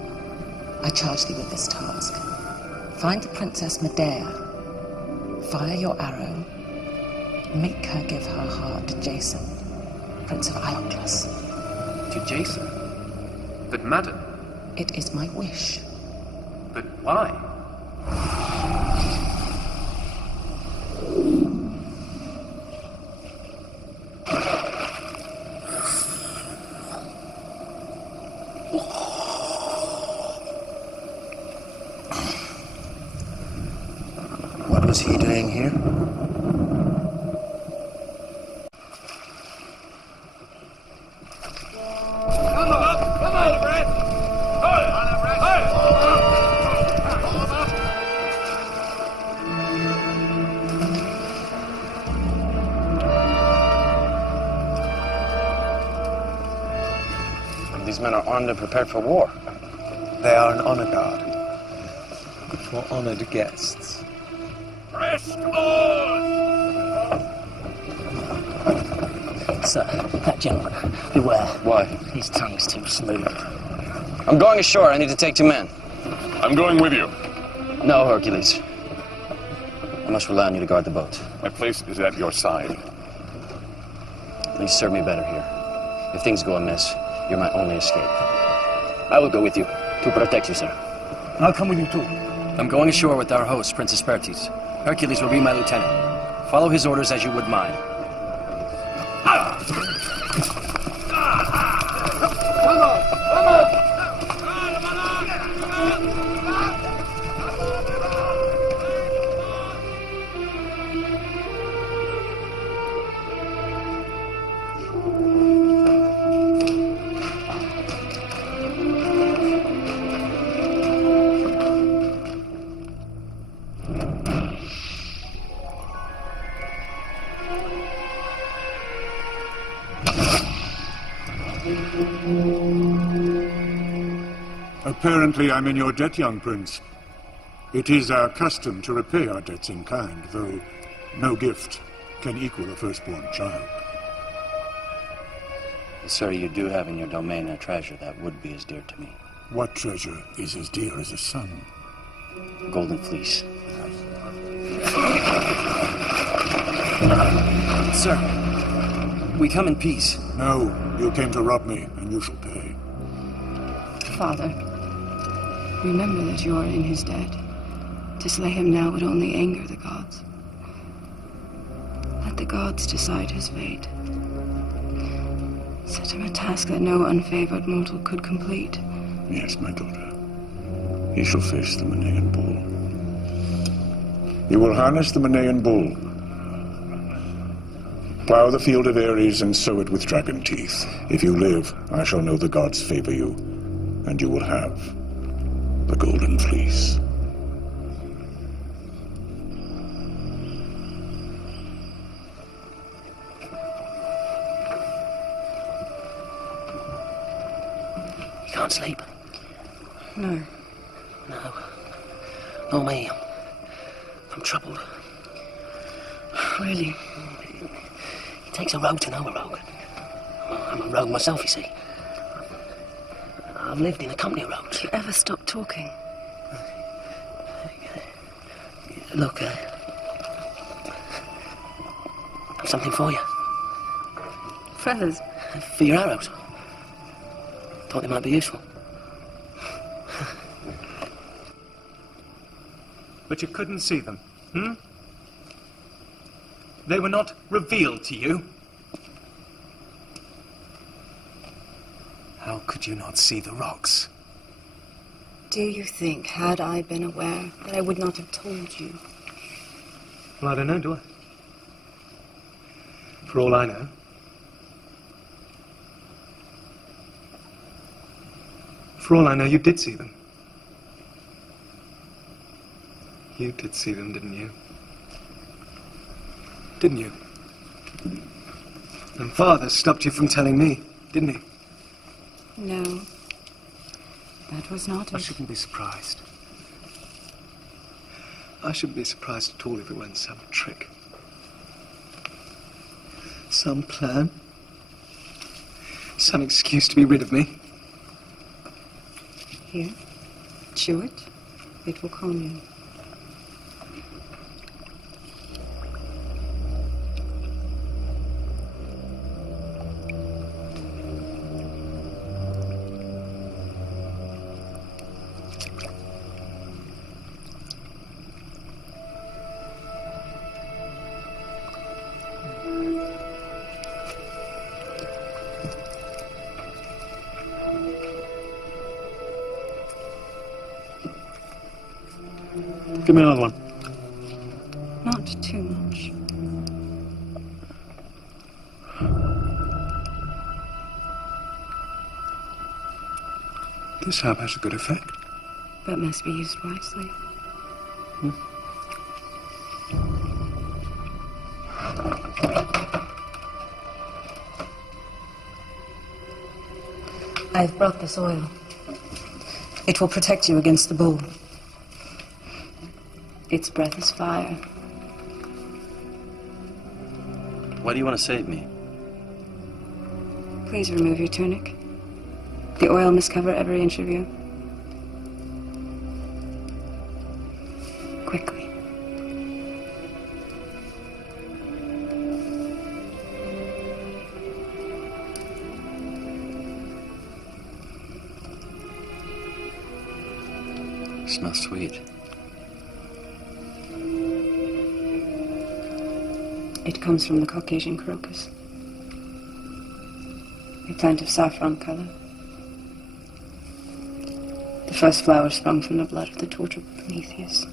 I charge thee with this task. Find the Princess Medea, fire your arrow, make her give her heart to Jason, Prince of Iolcus. To Jason? But madam... It is my wish. But why? What was he doing here? These men are armed and prepared for war. They are an honor guard for honored guests. Sir, that gentleman, beware. Why? His tongue's too smooth. I'm going ashore. I need to take 2 men. I'm going with you. No, Hercules. I must rely on you to guard the boat. My place is at your side. Please serve me better here. If things go amiss, you're my only escape. I will go with you to protect you, sir. I'll come with you too. I'm going ashore with our host, Princess Bertis. Hercules will be my lieutenant. Follow his orders as you would mine. Apparently I'm in your debt, young prince. It is our custom to repay our debts in kind, though no gift can equal a firstborn child. Sir, you do have in your domain a treasure that would be as dear to me. What treasure is as dear as a son? The Golden Fleece. Sir, we come in peace. No, you came to rob me, and you shall pay. Father, remember that you are in his debt. To slay him now would only anger the gods. Let the gods decide his fate. Set him a task that no unfavored mortal could complete. Yes, my daughter. He shall face the Maeneian bull. You will harness the Maeneian bull. Plow the field of Ares and sow it with dragon teeth. If you live, I shall know the gods favor you, and you will have the Golden Fleece. You can't sleep? No. No. Nor me. I'm troubled. Really? It takes a rogue to know a rogue. I'm a rogue myself, you see. I've lived in a company of rogues. Do you ever stop talking? Look, I've something for you. Feathers? For your arrows. Thought they might be useful. But you couldn't see them, hmm? They were not revealed to you. How could you not see the rocks? Do you think, had I been aware, that I would not have told you? Well, I don't know, do I? For all I know. For all I know, you did see them. You did see them, didn't you? Didn't you? And Father stopped you from telling me, didn't he? No. That was not I it. shouldn't be surprised. I shouldn't be surprised at all if it weren't some trick. Some plan. Some excuse to be rid of me. Here. Chew it. It will calm you. Give me another one. Not too much. This herb has a good effect. But must be used wisely. I've brought this oil. It will protect you against the bull. Its breath is fire. Why do you want to save me? Please remove your tunic. The oil must cover every inch of you. Quickly. Smells sweet. It comes from the Caucasian crocus, a plant of saffron color. The first flower sprung from the blood of the tortured Prometheus.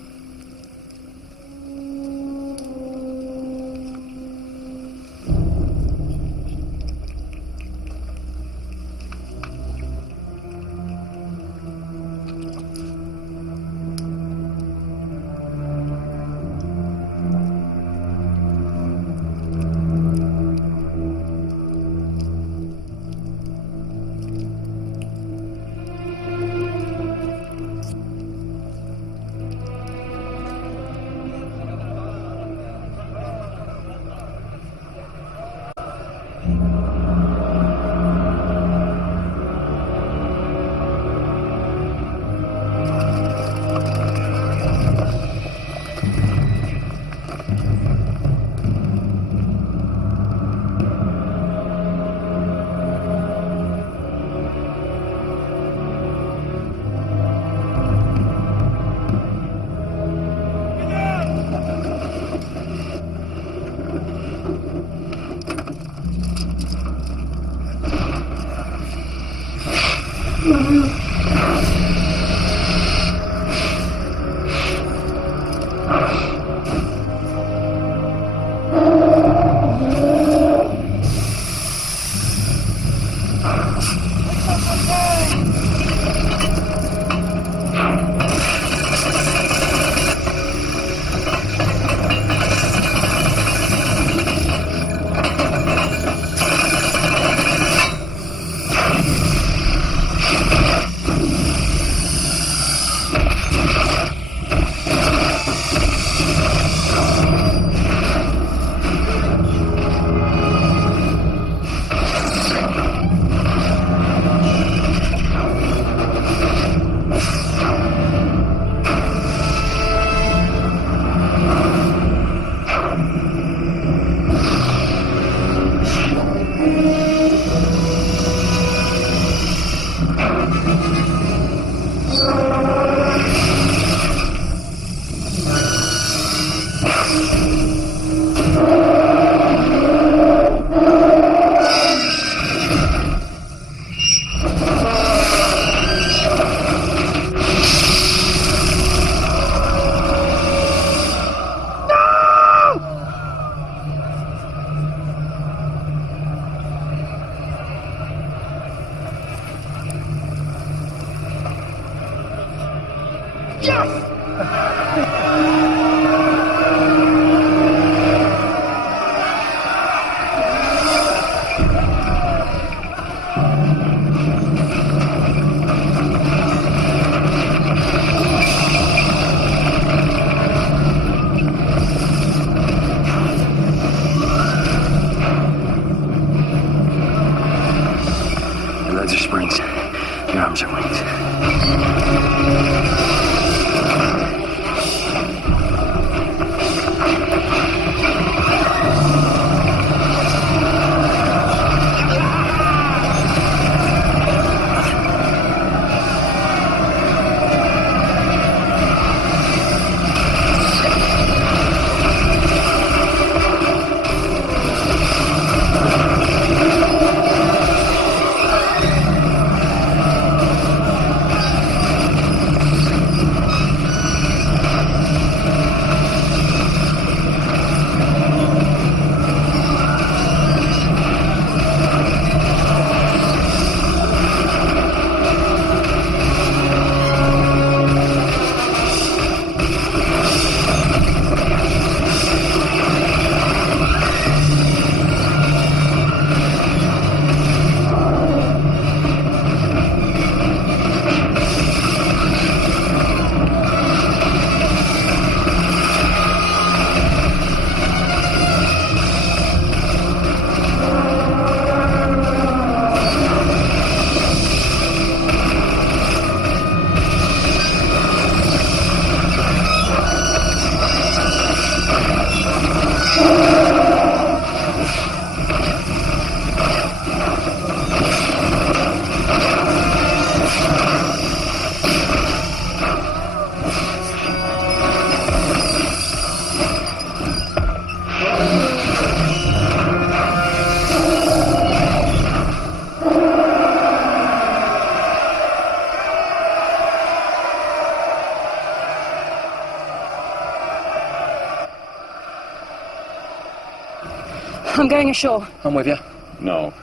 I'm going ashore. I'm with you. No.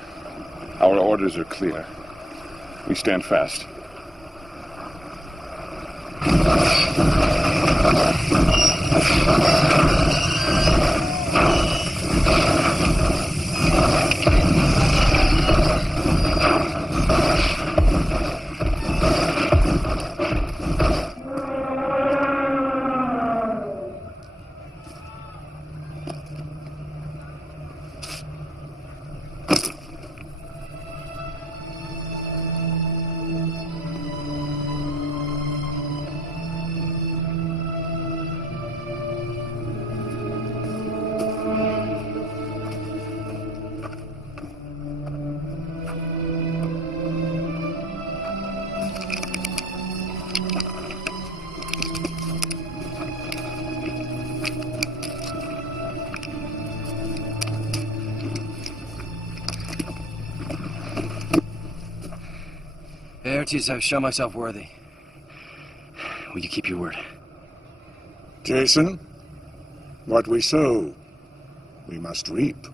Our orders are clear. We stand fast. Laertes, I've shown myself worthy. Will you keep your word? Jason, what we sow, we must reap.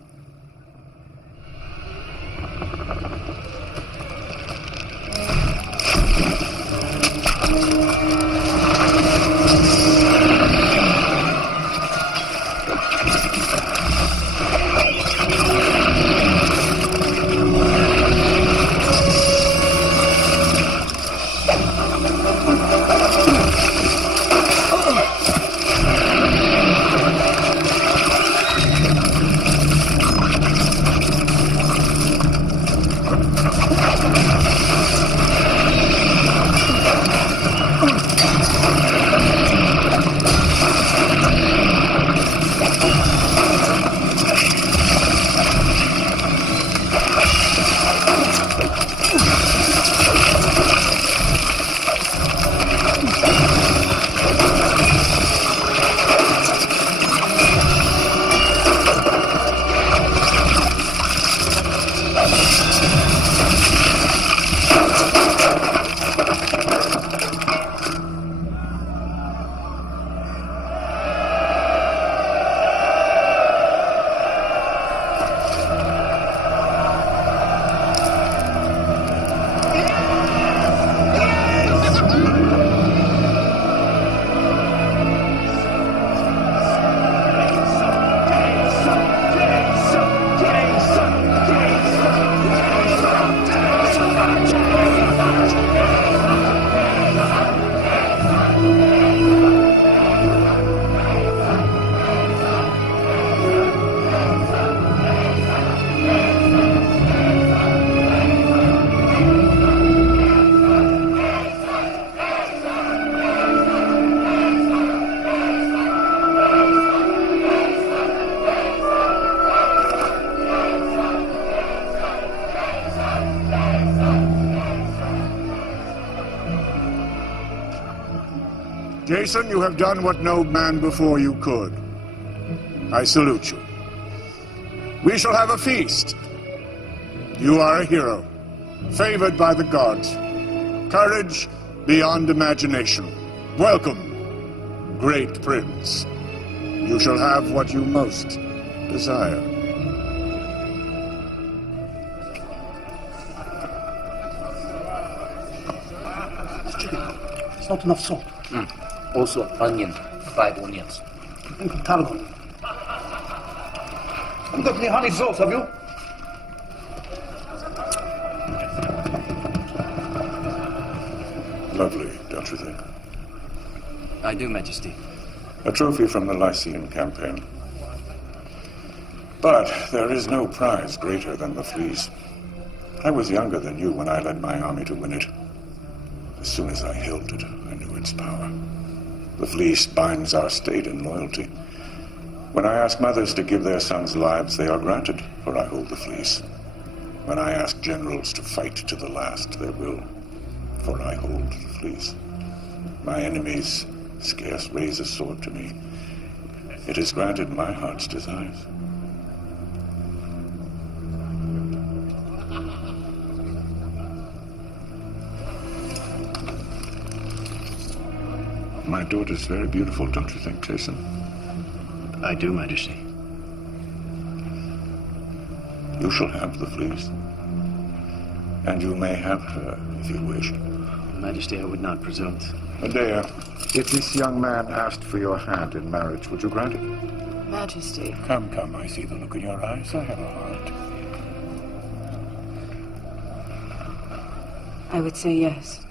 Jason, you have done what no man before you could. I salute you. We shall have a feast. You are a hero, favored by the gods. Courage beyond imagination. Welcome, great prince. You shall have what you most desire. It's not enough salt. Also, onion. 5 onions. Tarragon. Haven't got any honey sauce, have you? Lovely, don't you think? I do, Majesty. A trophy from the Lycian campaign. But there is no prize greater than the fleece. I was younger than you when I led my army to win it. As soon as I held it, I knew its power. The fleece binds our state in loyalty. When I ask mothers to give their sons lives, they are granted, for I hold the fleece. When I ask generals to fight to the last, they will, for I hold the fleece. My enemies scarce raise a sword to me. It has granted my heart's desires. My daughter's very beautiful, don't you think, Jason? I do, Majesty. You shall have the fleece. And you may have her, if you wish. Majesty, I would not presume to. Medea, if this young man asked for your hand in marriage, would you grant it? Majesty. Come, come, I see the look in your eyes. I have a heart. I would say yes.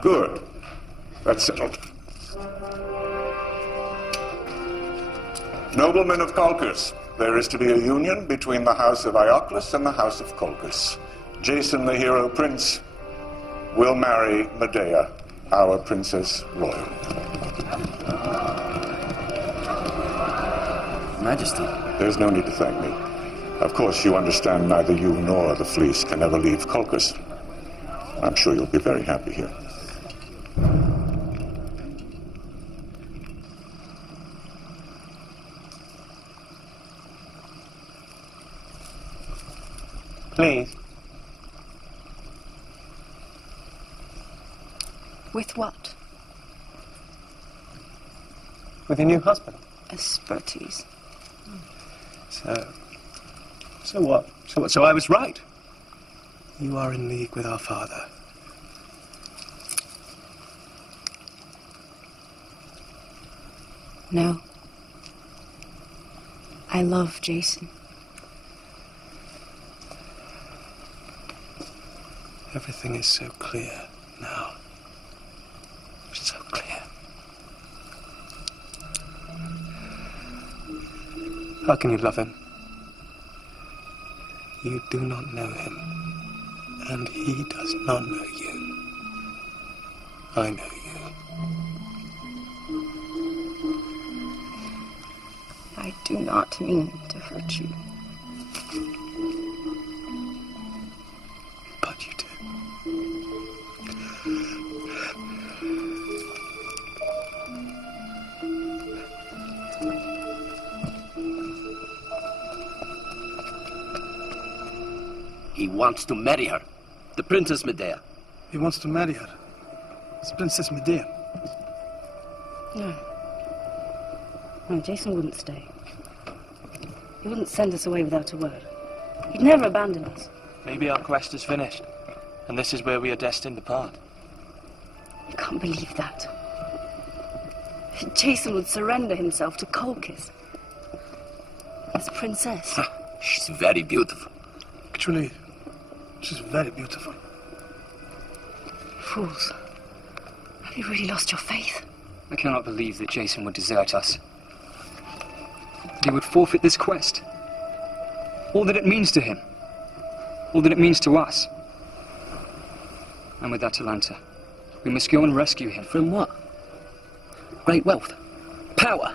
Good. That's settled. Noblemen of Colchis, there is to be a union between the house of Ioclus and the house of Colchis. Jason, the hero prince, will marry Medea, our princess royal. Majesty. There's no need to thank me. Of course, you understand neither you nor the fleece can ever leave Colchis. I'm sure you'll be very happy here. Please. With what? With your new husband. Aspertes. So what? So I was right. You are in league with our father. No. I love Jason. Everything is so clear now. So clear. How can you love him? You do not know him, and he does not know you. I know you. I do not mean to hurt you. But you do. He wants to marry her. The Princess Medea. He wants to marry her. It's Princess Medea. No. No, Jason wouldn't stay. He wouldn't send us away without a word. He'd never abandon us. Maybe our quest is finished, and this is where we are destined to part. I can't believe that. Jason would surrender himself to Colchis. As princess. She's very beautiful. Actually, she's very beautiful. Fools. Have you really lost your faith? I cannot believe that Jason would desert us. That he would forfeit this quest. All that it means to him. All that it means to us. And with Atalanta, we must go and rescue him. From what? Great wealth? Power?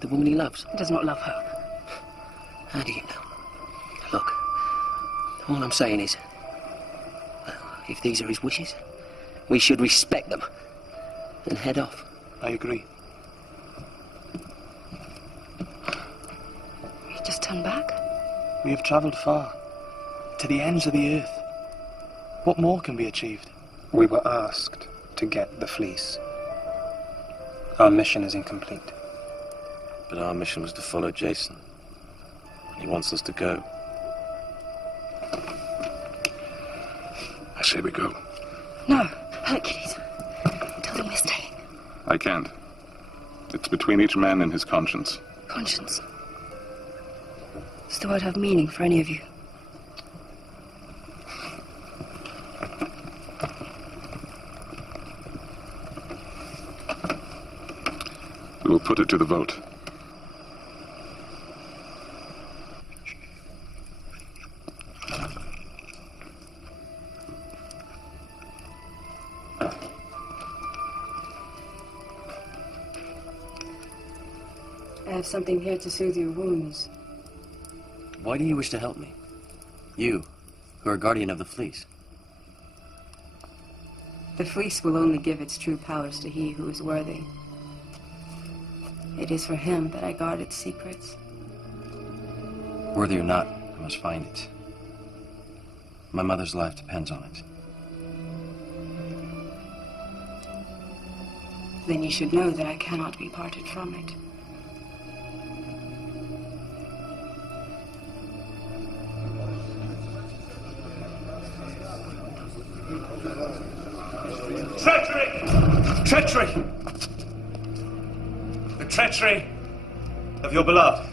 The woman he loves? He does not love her. How do you know? Look, all I'm saying is, well, if these are his wishes, we should respect them and head off. I agree. You just turn back? We have travelled far, to the ends of the earth. What more can be achieved? We were asked to get the fleece. Our mission is incomplete. But our mission was to follow Jason. He wants us to go. I say we go. No, Hercules. Tell them we're staying. I can't. It's between each man and his conscience. Conscience. Does the word have meaning for any of you? We will put it to the vote. I have something here to soothe your wounds. Why do you wish to help me? You, who are guardian of the fleece. The fleece will only give its true powers to he who is worthy. It is for him that I guard its secrets. Worthy or not, I must find it. My mother's life depends on it. Then you should know that I cannot be parted from it. Treachery! Treachery! The treachery of your beloved,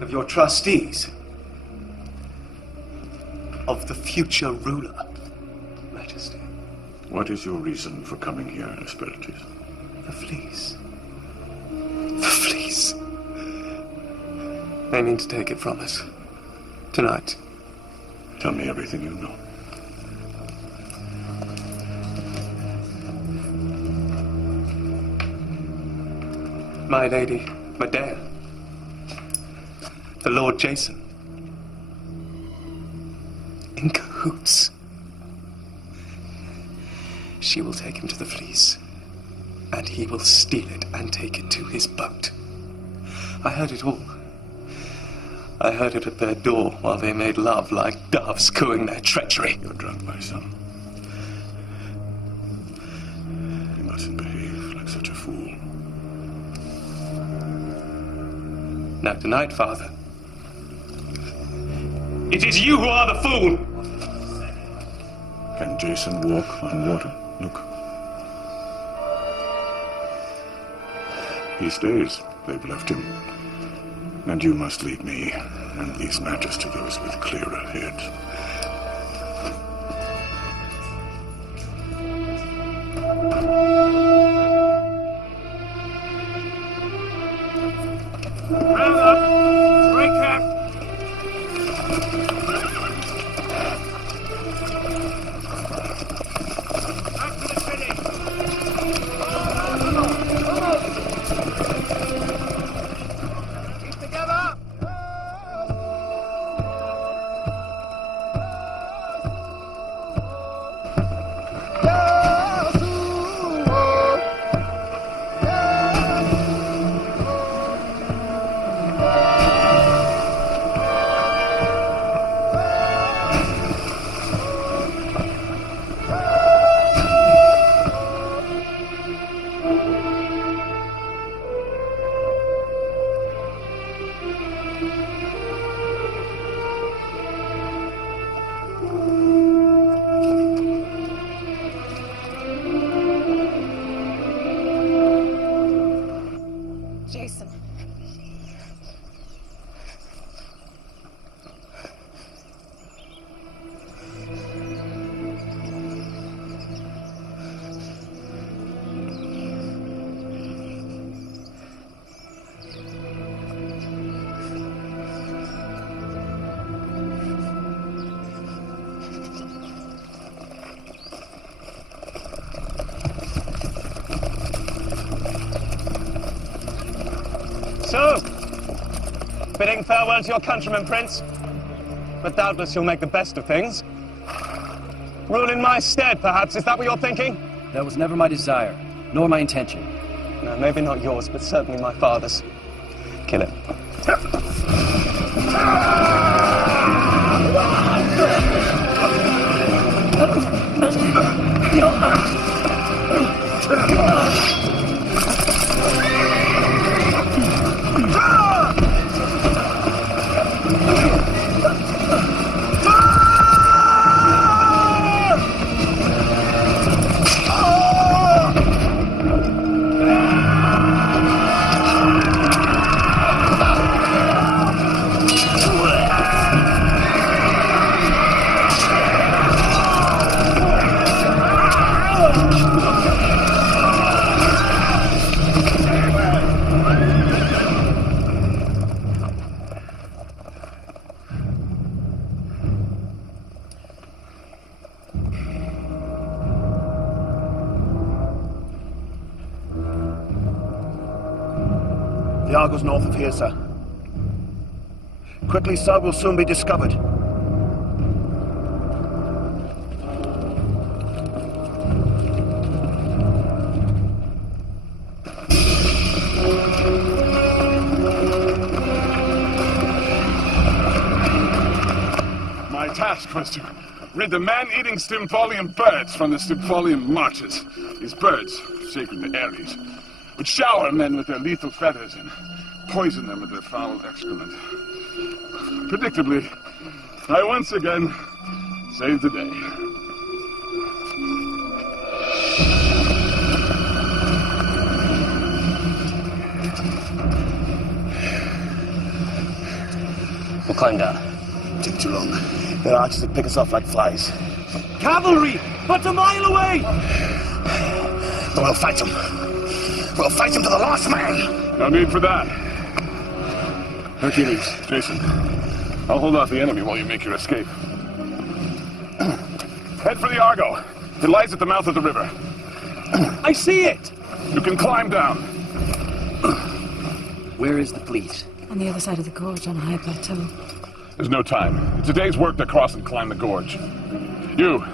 of your trustees, of the future ruler, Majesty. What is your reason for coming here, Hesperides? The fleece. The fleece. They mean to take it from us. Tonight. Tell me everything you know. My lady, Medea. The Lord Jason. In cahoots. She will take him to the fleece, and he will steal it and take it to his boat. I heard it all. I heard it at their door while they made love like doves cooing their treachery. You're drunk, my son. You mustn't behave like such a fool. Now tonight, Father, it is you who are the fool! Can Jason walk on water? Look. He stays. They've left him. And you must lead me and these matters to those with clearer heads. Round up! Break camp! Jason. So, bidding farewell to your countrymen, Prince. But doubtless you'll make the best of things. Rule in my stead, perhaps. Is that what you're thinking? That was never my desire, nor my intention. No, maybe not yours, but certainly my father's. Kill him. The Argos north of here, sir. Quickly, sir, will soon be discovered. My task was to rid the man-eating Stymphalian birds from the Stymphalian marches. These birds, sacred to Ares, would shower men with their lethal feathers and poison them with their foul excrement. Predictably, I once again saved the day. We'll climb down. Take too long. Their archers will pick us off like flies. Cavalry! But a mile away! But we'll fight them. We'll fight them to the last man! No need for that. Hercules, Jason, I'll hold off the enemy while you make your escape. Head for the Argo. It lies at the mouth of the river. I see it! You can climb down. Where is the fleet? On the other side of the gorge, on a high plateau. There's no time. It's a day's work to cross and climb the gorge. You,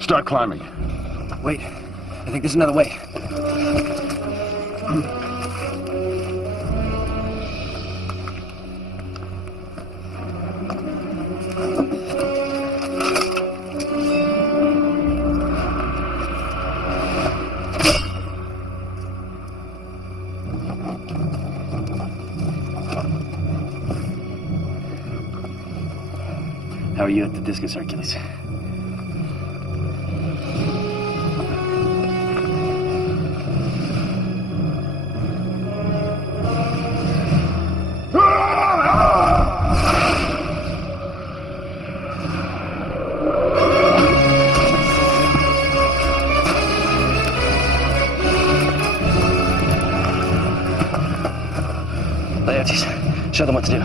start climbing. Wait, I think there's another way. How are you at the discus, Hercules? Laertes, show them what to do.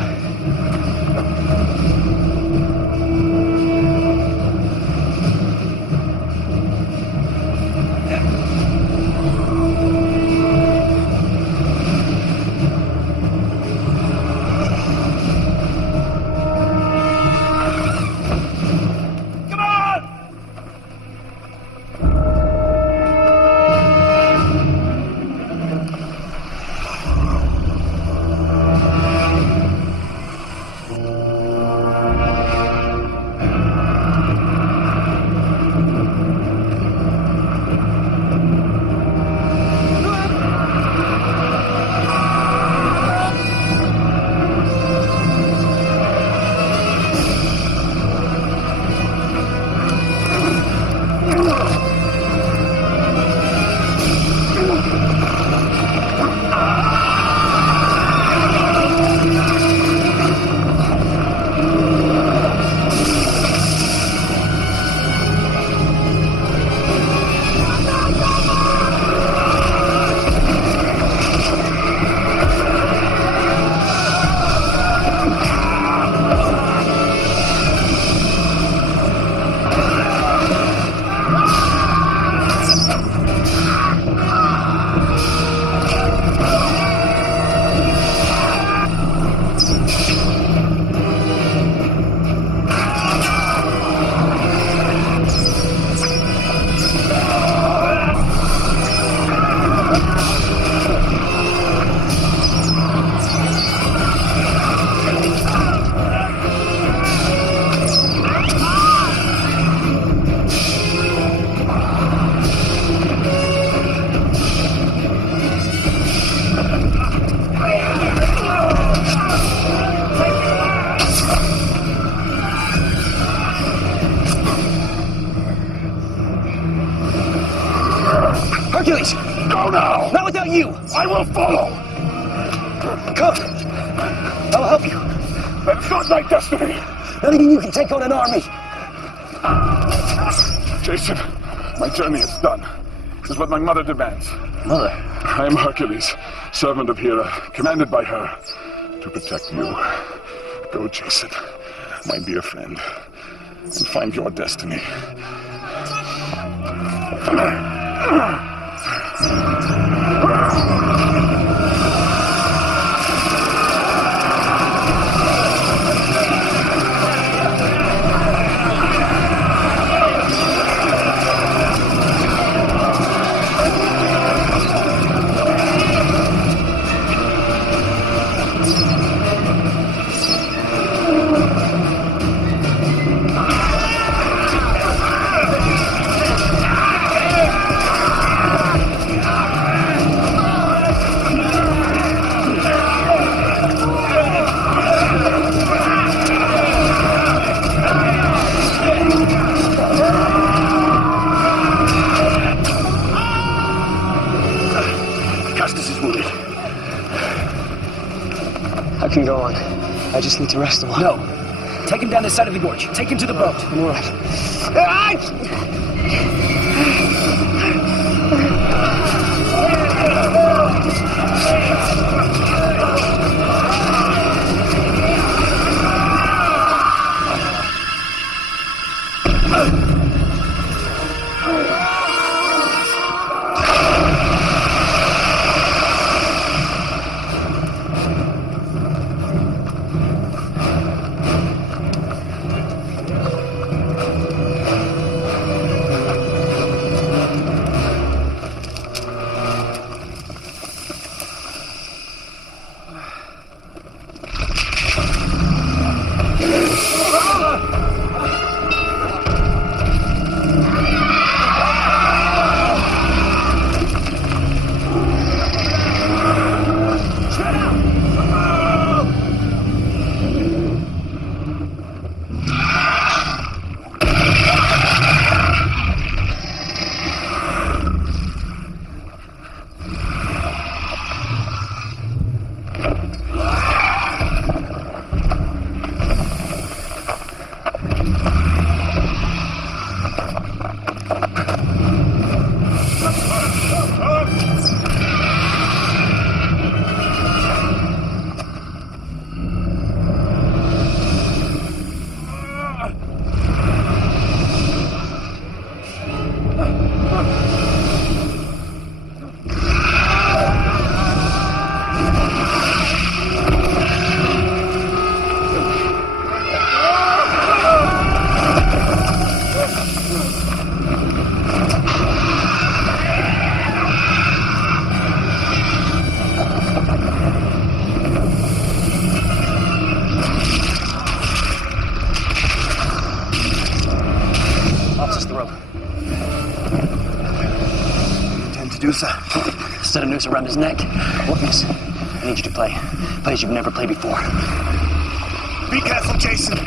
Hercules! Go now! Not without you! I will follow! Come! I will help you. That's not my destiny! Not even you can take on an army! Jason, my journey is done. This is what my mother demands. Mother? I am Hercules, servant of Hera, commanded by her to protect you. Go, Jason, my dear friend, and find your destiny. I can go on. I just need to rest a while. No. Take him down the side of the gorge. Take him to the boat. I'm all Set a noose around his neck. What miss? I need you to play. Play as you've never played before. Be careful, Jason.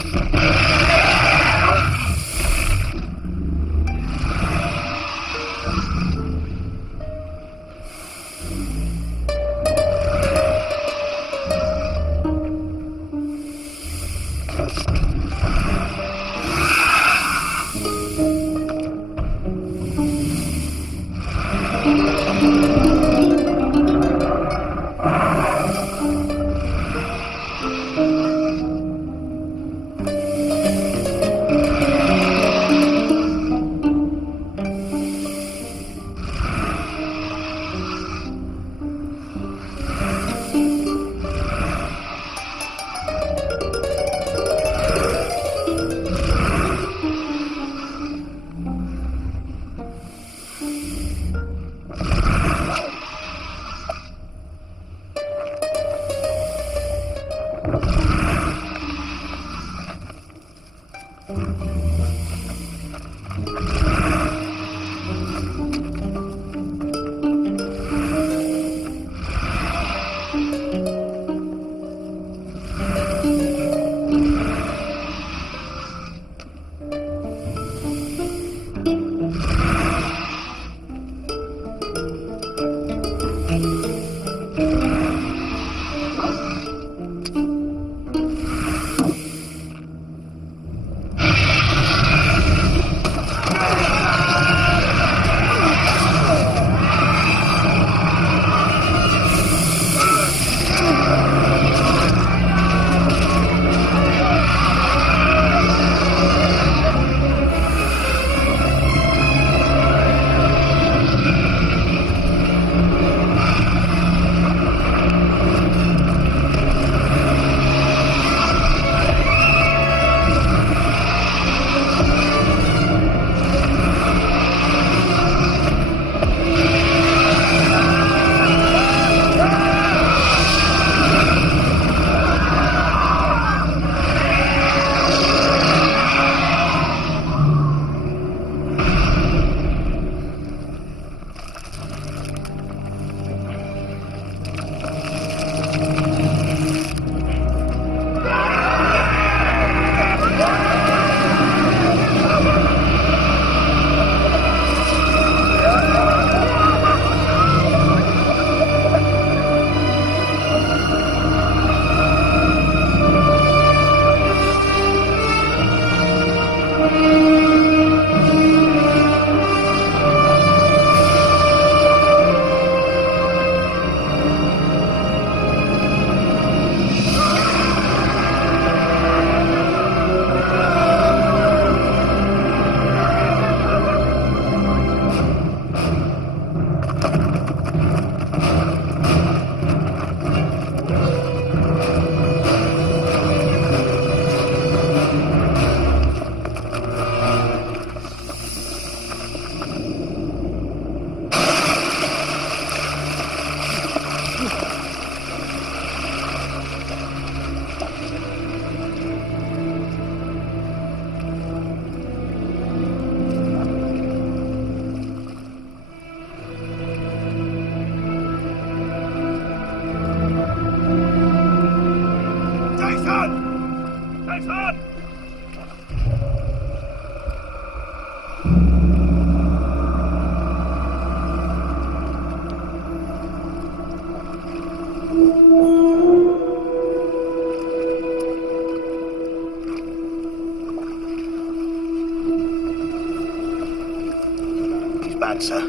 answer.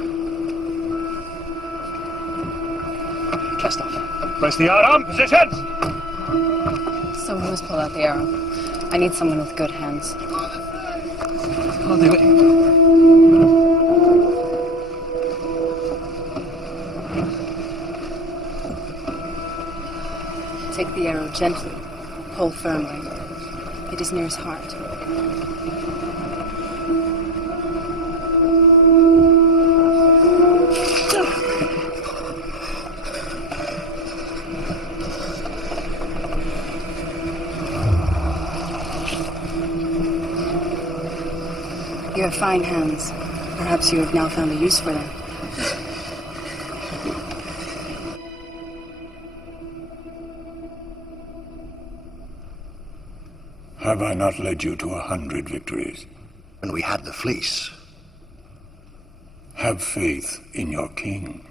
Cast off. Press the arm. Positions! Someone must pull out the arrow. I need someone with good hands. I'll do it. Take the arrow gently. Pull firmly. It is near his heart. You have fine hands. Perhaps you have now found a use for them. Have I not led you to 100 victories? When we had the fleece. Have faith in your king.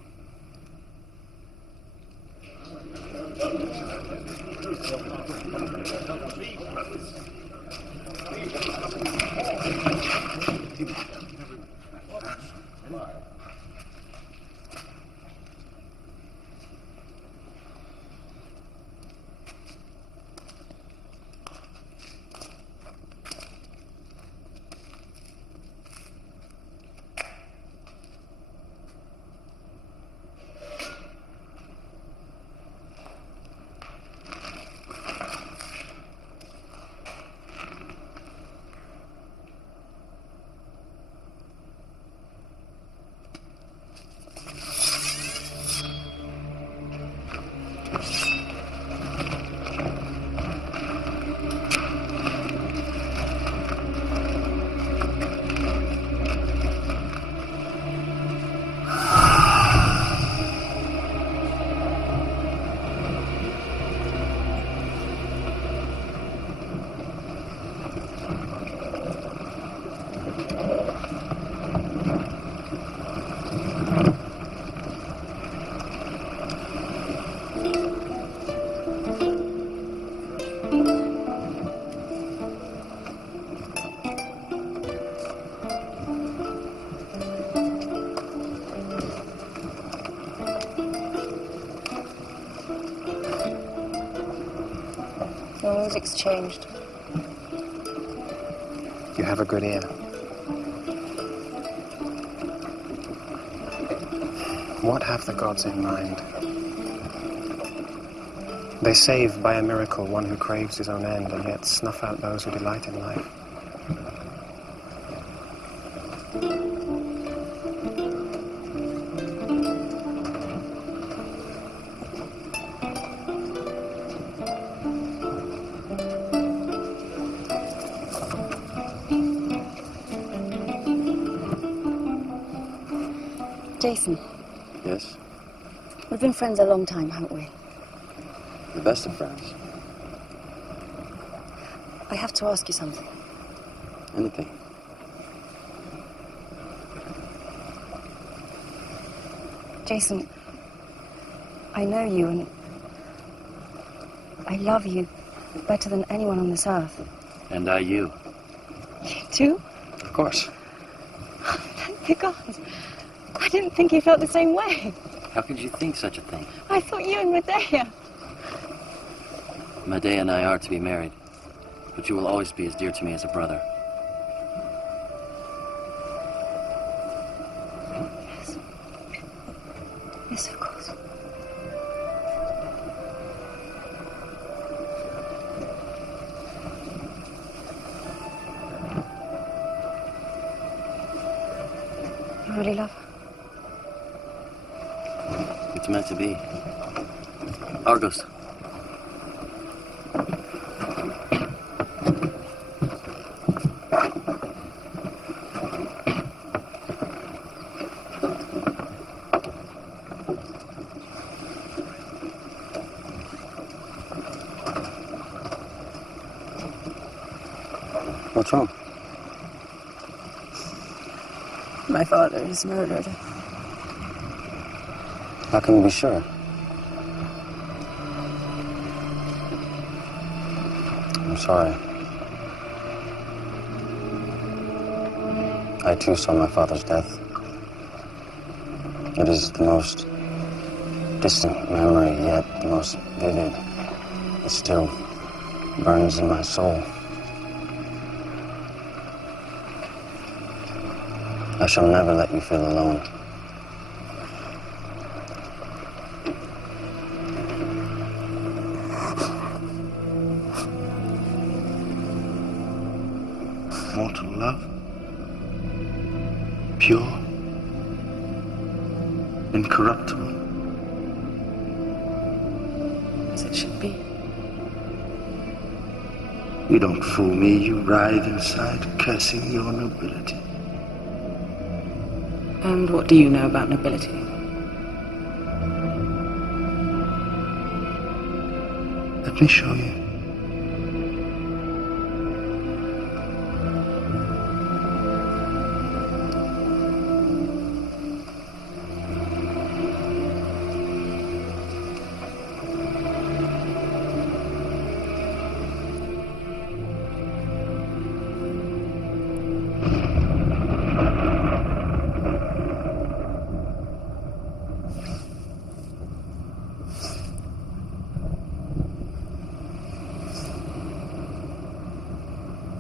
The music's changed. You have a good ear. What have the gods in mind? They save by a miracle one who craves his own end, and yet snuff out those who delight in life. Jason, Yes? we've been friends a long time, haven't we? The best of friends. I have to ask you something. Anything. Jason, I know you and I love you better than anyone on this earth. And I you. You too? Of course. Thank you, God. I didn't think you felt the same way. How could you think such a thing? I thought you and Medea. Medea and I are to be married, but you will always be as dear to me as a brother. Yes. Yes, of course. You really love her? It's meant to be. Argos. What's wrong? My father is murdered. How can we be sure? I'm sorry. I too saw my father's death. It is the most distant memory, yet the most vivid. It still burns in my soul. I shall never let you feel alone. Mortal love, pure, incorruptible, As it should be. you don't fool me. You writhe inside, cursing your nobility. And what do you know about nobility? Let me show you.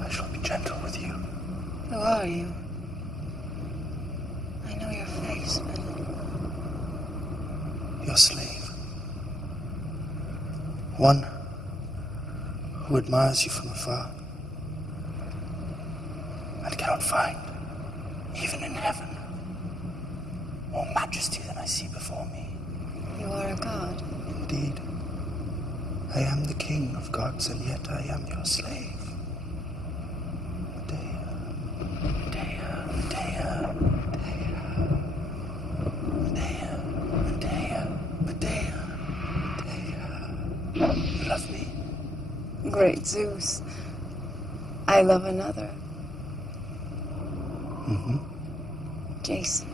I shall be gentle with you. Who are you? I know your face, but... Your slave. One who admires you from afar and cannot find, even in heaven, more majesty than I see before me. You are a god. Indeed. I am the king of gods, and yet I am your slave. You love me? Great Zeus. I love another. Mm-hmm. Jason.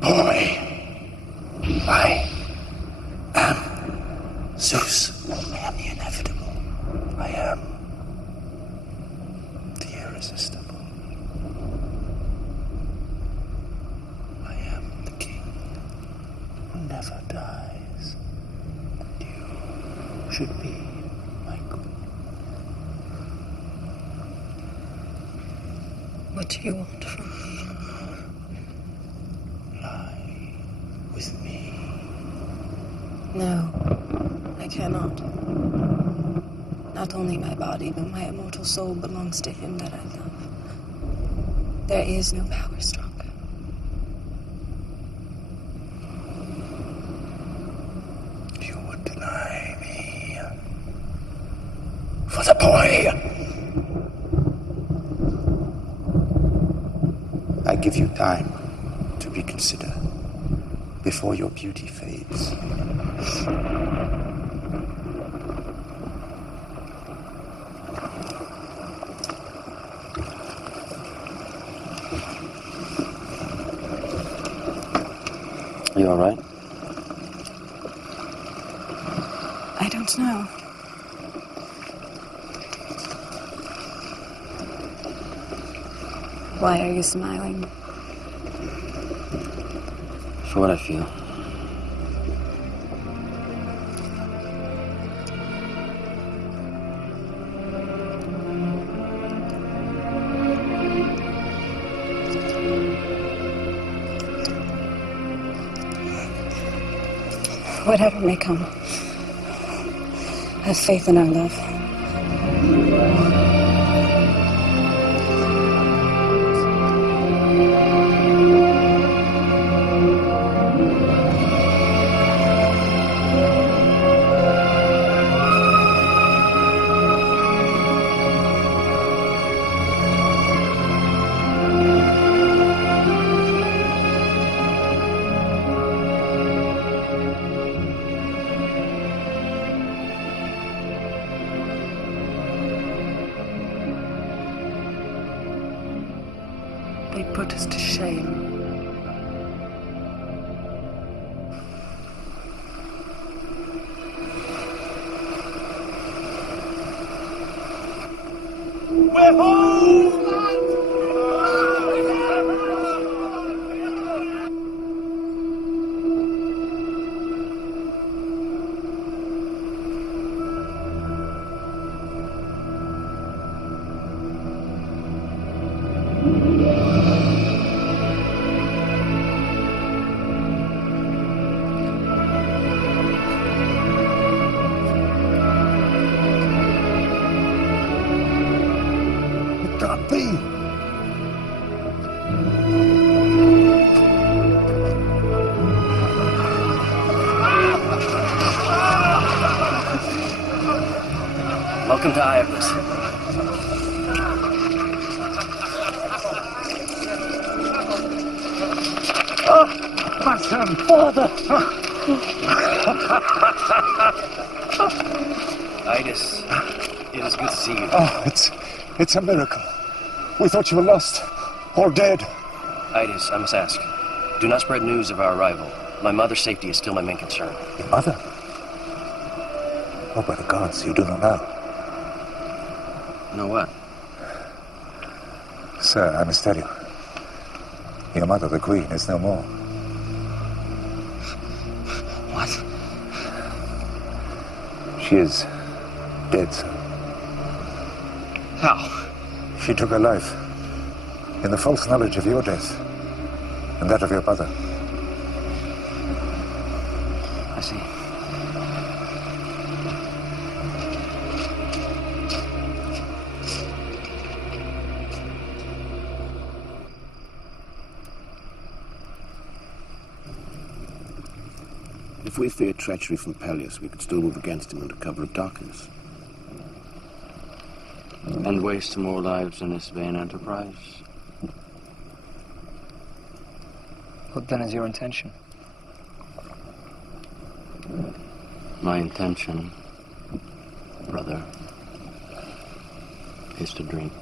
Boy, I am Zeus. I am the inevitable. I am the irresistible. I am the king who never dies. And you should be my queen. What do you want from me? With me. No, I cannot. Not only my body, but my immortal soul belongs to him that I love. There is no power stronger. You would deny me for the boy. I give you time to reconsider before your beauty fades. You all right? I don't know. Why are you smiling? For what I feel. Whatever may come, have faith in our love. put us to shame. We're home! Welcome to Iapis. My son, father! Idas, it is good to see you. Oh, it's a miracle. We thought you were lost or dead. Idas, I must ask. Do not spread news of our arrival. My mother's safety is still my main concern. Your mother? Oh, by the gods, you do not know. Know what? Sir, I must tell you. Your mother, the Queen, is no more. What? She is dead, sir. How? She took her life in the false knowledge of your death and that of your brother. I see. If we feared treachery from Peleus, we could still move against him under cover of darkness. And waste more lives in this vain enterprise. What then is your intention? My intention, brother, is to drink.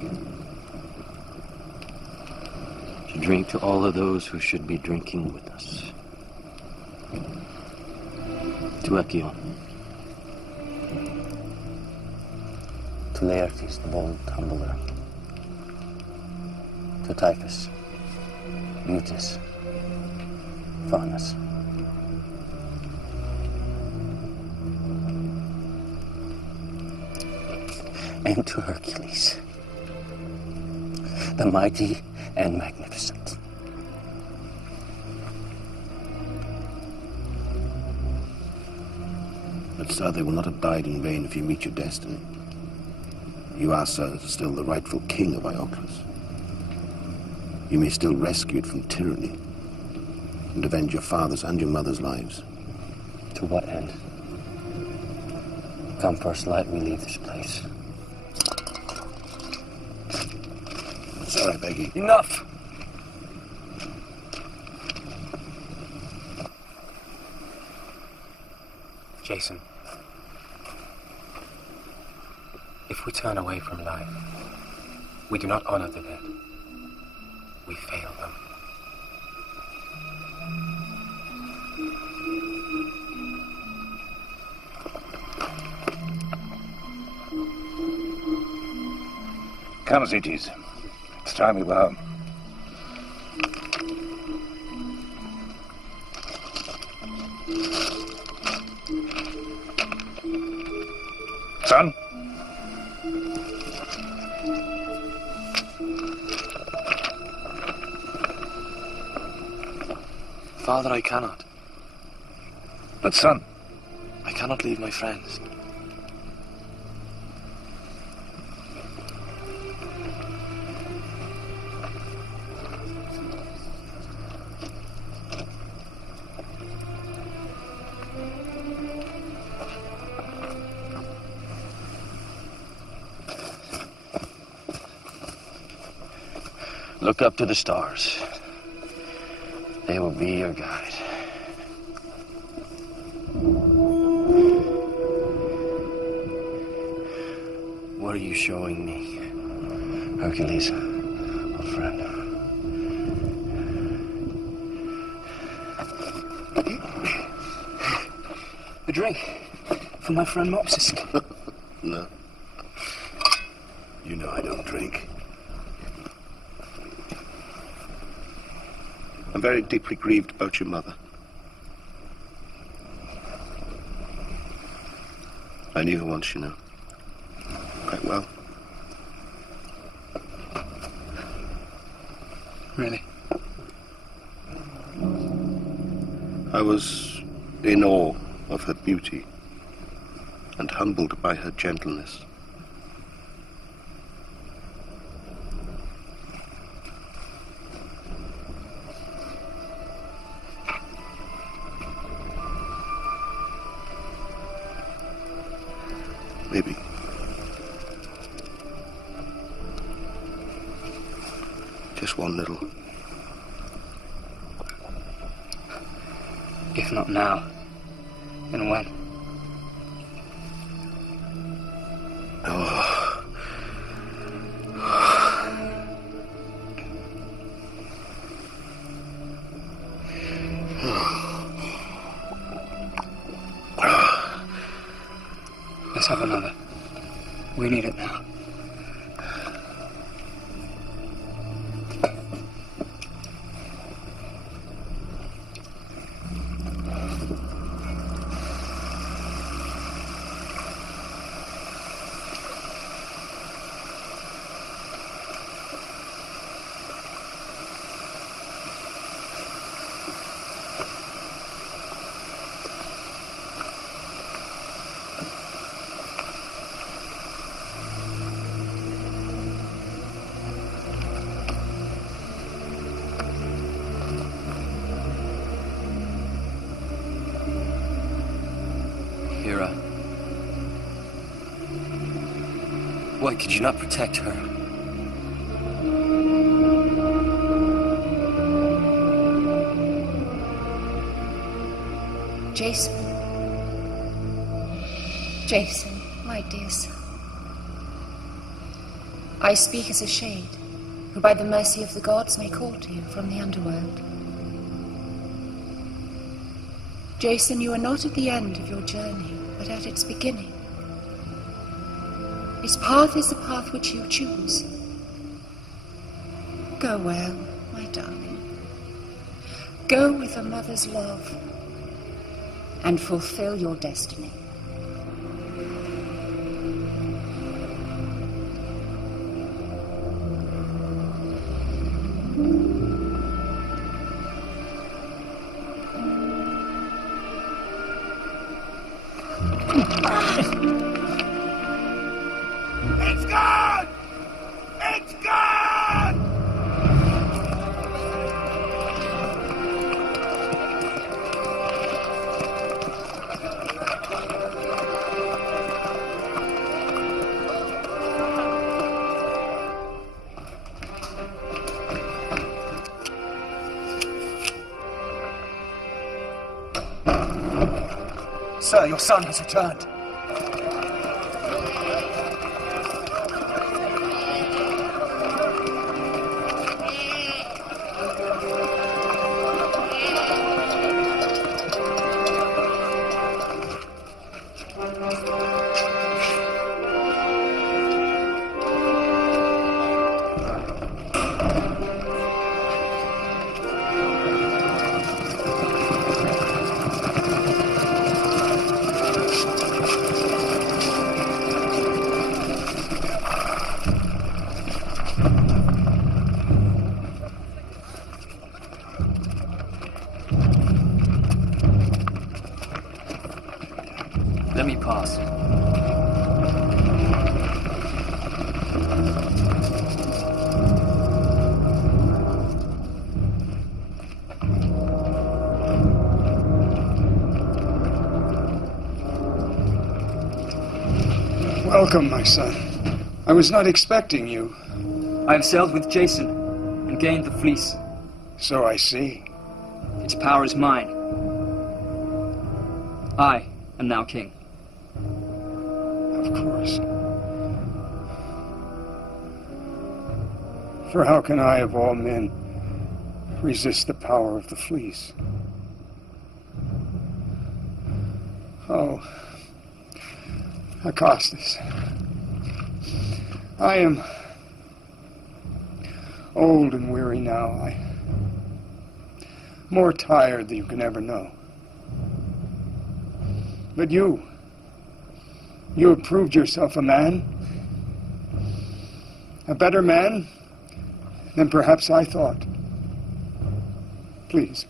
To drink to all of those who should be drinking with us. To Echion. To Laertes, the bold tumbler. To Typhus, Mutis, Faunus. And to Hercules, the mighty and magnificent. But, sir, they will not have died in vain if you meet your destiny. You are, sir, still the rightful king of Iolcus. You may still rescue it from tyranny and avenge your father's and your mother's lives. To what end? Come first light, we leave this place. Sir, I beg you. Enough! Jason, if we turn away from life, we do not honor the dead. We fail them. Come, Zetes. It's time we were home. Son? Father, I cannot. But son? I cannot leave my friends. Look up to the stars. They will be your guide. What are you showing me, Hercules, old friend? drink for my friend Mopsus. No. You know I don't drink. I'm very deeply grieved about your mother. I knew her once, you know. Quite well. Really? I was in awe of her beauty and humbled by her gentleness. Maybe. Just one little. If not now, then when? Oh. Let's have another. We need it now. Hera. Why could you not protect her? Jason. Jason, my dear son. I speak as a shade, who by the mercy of the gods may call to you from the underworld. Jason, you are not at the end of your journey, but at its beginning. His path is the path which you choose. Go well, my darling. Go with a mother's love and fulfill your destiny. It's gone! It's gone! Sir, your son has returned. Let me pass. Welcome, my son. I was not expecting you. I have sailed with Jason and gained the fleece. So I see. Its power is mine. I am now king. Of course. For how can I, of all men, resist the power of the fleece? Oh, Acastus. I am old and weary now. I'm more tired than you can ever know. But you have proved yourself a man. A better man than perhaps I thought. Please,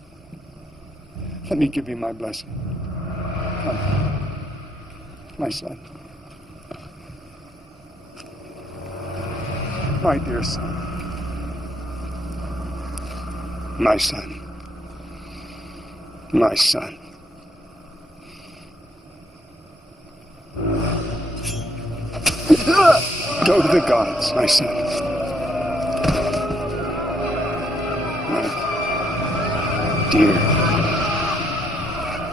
let me give you my blessing. Come, my son. My dear son. My son. My son. Go to the gods, my son. My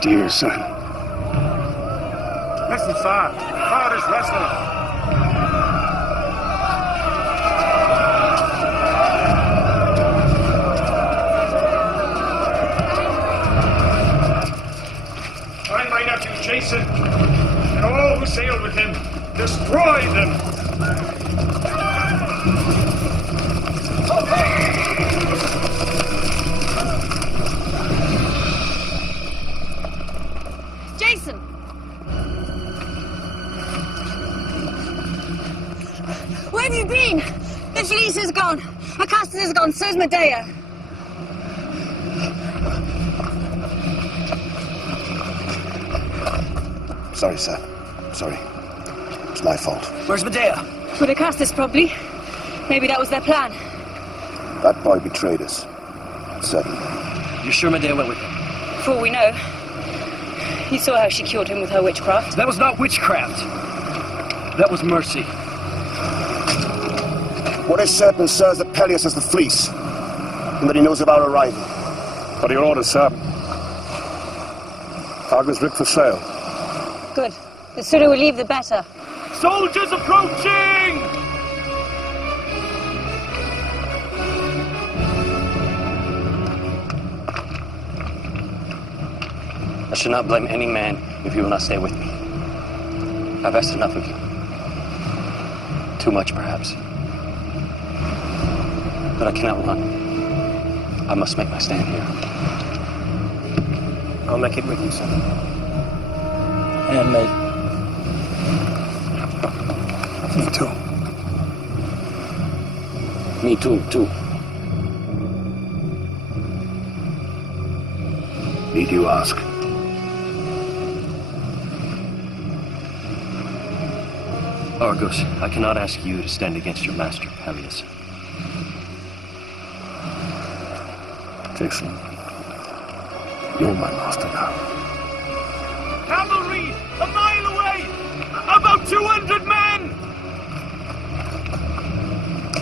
dear son. Listen, sir. Father's wrestling. Find my nephew Jason, and all who sailed with him. Destroy them! Jason! Where have you been? The fleece is gone. Acastus is gone. So's Medea. Sorry, sir. Sorry. It's my fault. Where's Medea? With Acastus, probably. Maybe that was their plan. That boy betrayed us. Certainly. You sure Medea went with him? For all we know. You saw how she cured him with her witchcraft. That was not witchcraft. That was mercy. What is certain, sir, is that Peleus has the fleece, and that he knows of our arrival. What are your orders, sir? Cargo's rigged for sail. Good. The sooner we leave, the better. Soldiers approaching! I should not blame any man if you will not stay with me. I've asked enough of you. Too much, perhaps. But I cannot run. I must make my stand here. I'll make it with you, son. And me. Me too. Me too. Need you ask? Argos, I cannot ask you to stand against your master, Peleus. Jason, you're my master now. Cavalry! A mile away! About 200 men!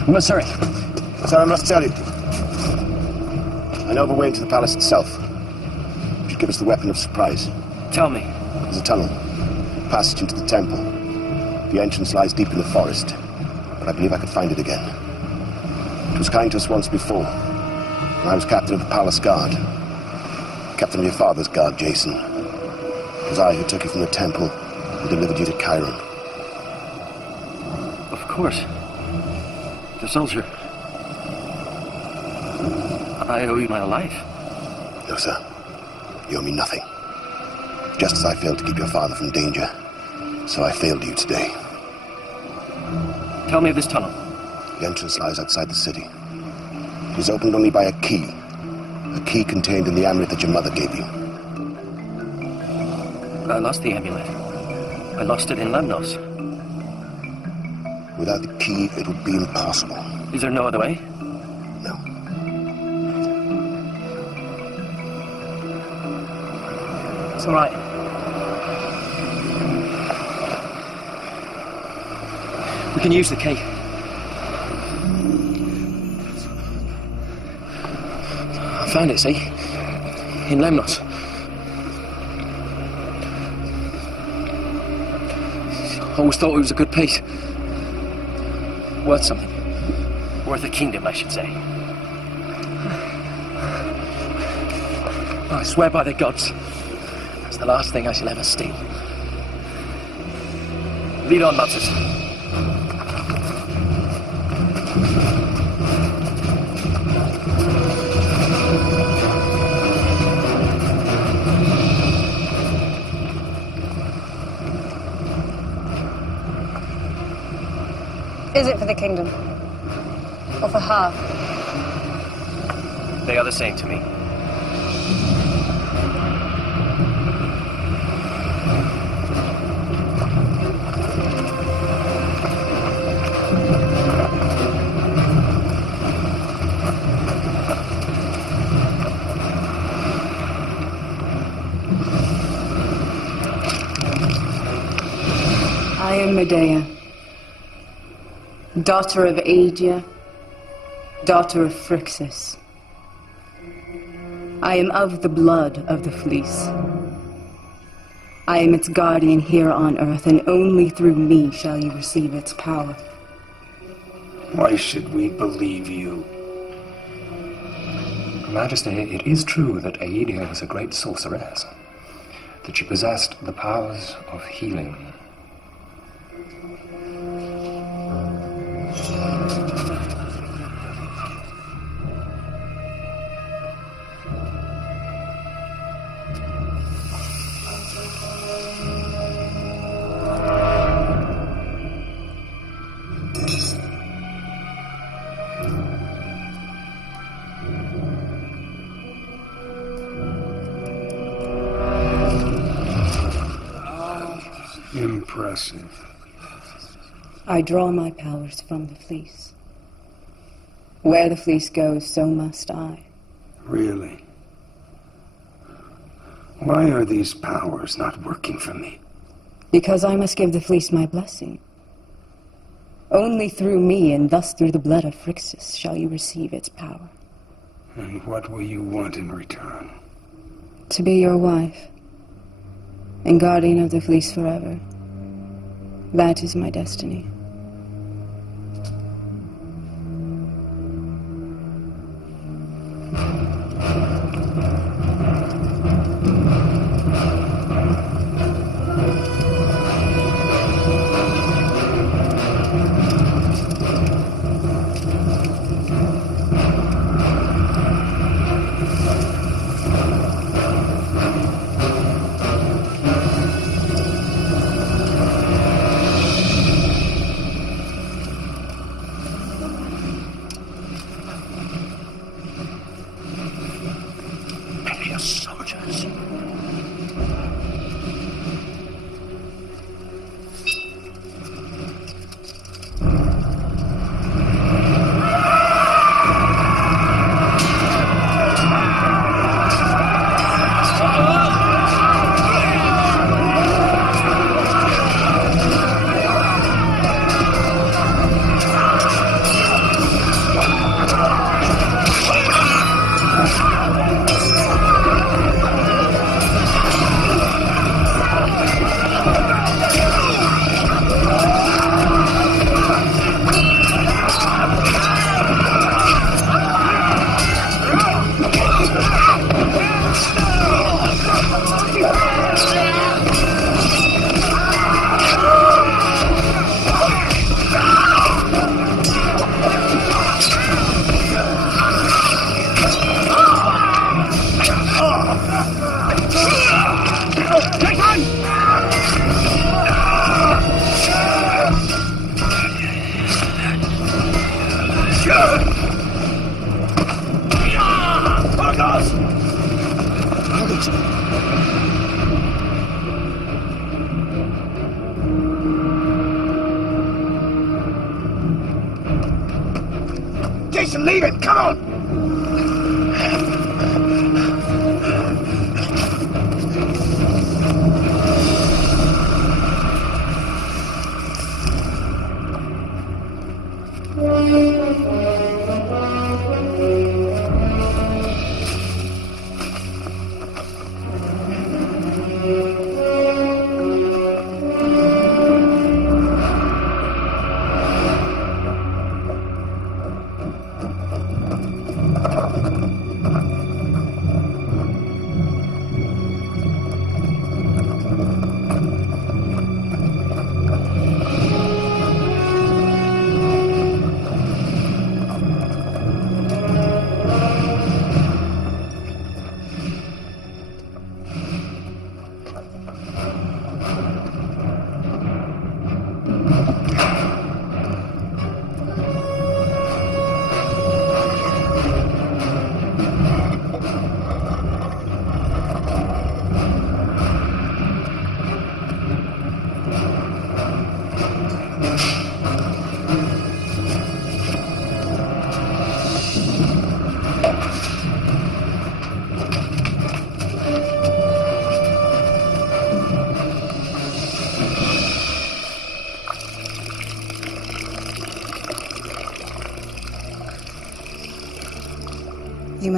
Masuri. Sir, I must tell you. I know of a way into the palace itself. You should give us the weapon of surprise. Tell me. There's a tunnel. Passage into the temple. The entrance lies deep in the forest. But I believe I could find it again. It was kind to us once before. When I was captain of the palace guard. Captain of your father's guard, Jason. It was I who took you from the temple and delivered you to Chiron. Of course. The soldier. I owe you my life. No, sir. You owe me nothing. Just as I failed to keep your father from danger, so I failed you today. Tell me of this tunnel. The entrance lies outside the city. It is opened only by a key contained in the amulet that your mother gave you. I lost the amulet. I lost it in Lemnos. Without the key, it would be impossible. Is there no other way? No. It's all right. We can use the key. I found it, see? In Lemnos. Always thought it was a good piece. Worth something. Worth a kingdom, I should say. I swear by the gods, It's the last thing I shall ever steal. Lead on, Mopsus. Is it for the kingdom? Or for her? They are the same to me. I am Medea, daughter of Aegia, daughter of Phrixus. I am of the blood of the fleece. I am its guardian here on earth, and only through me shall you receive its power. Why should we believe you? Majesty, it is true that Aedia was a great sorceress, that she possessed the powers of healing. Impressive. I draw my powers from the fleece. Where the fleece goes, so must I. Really? Why are these powers not working for me? Because I must give the fleece my blessing. Only through me, and thus through the blood of Phrixus, shall you receive its power. And what will you want in return? To be your wife, and guardian of the fleece forever. That is my destiny. Jason, leave it! Come on!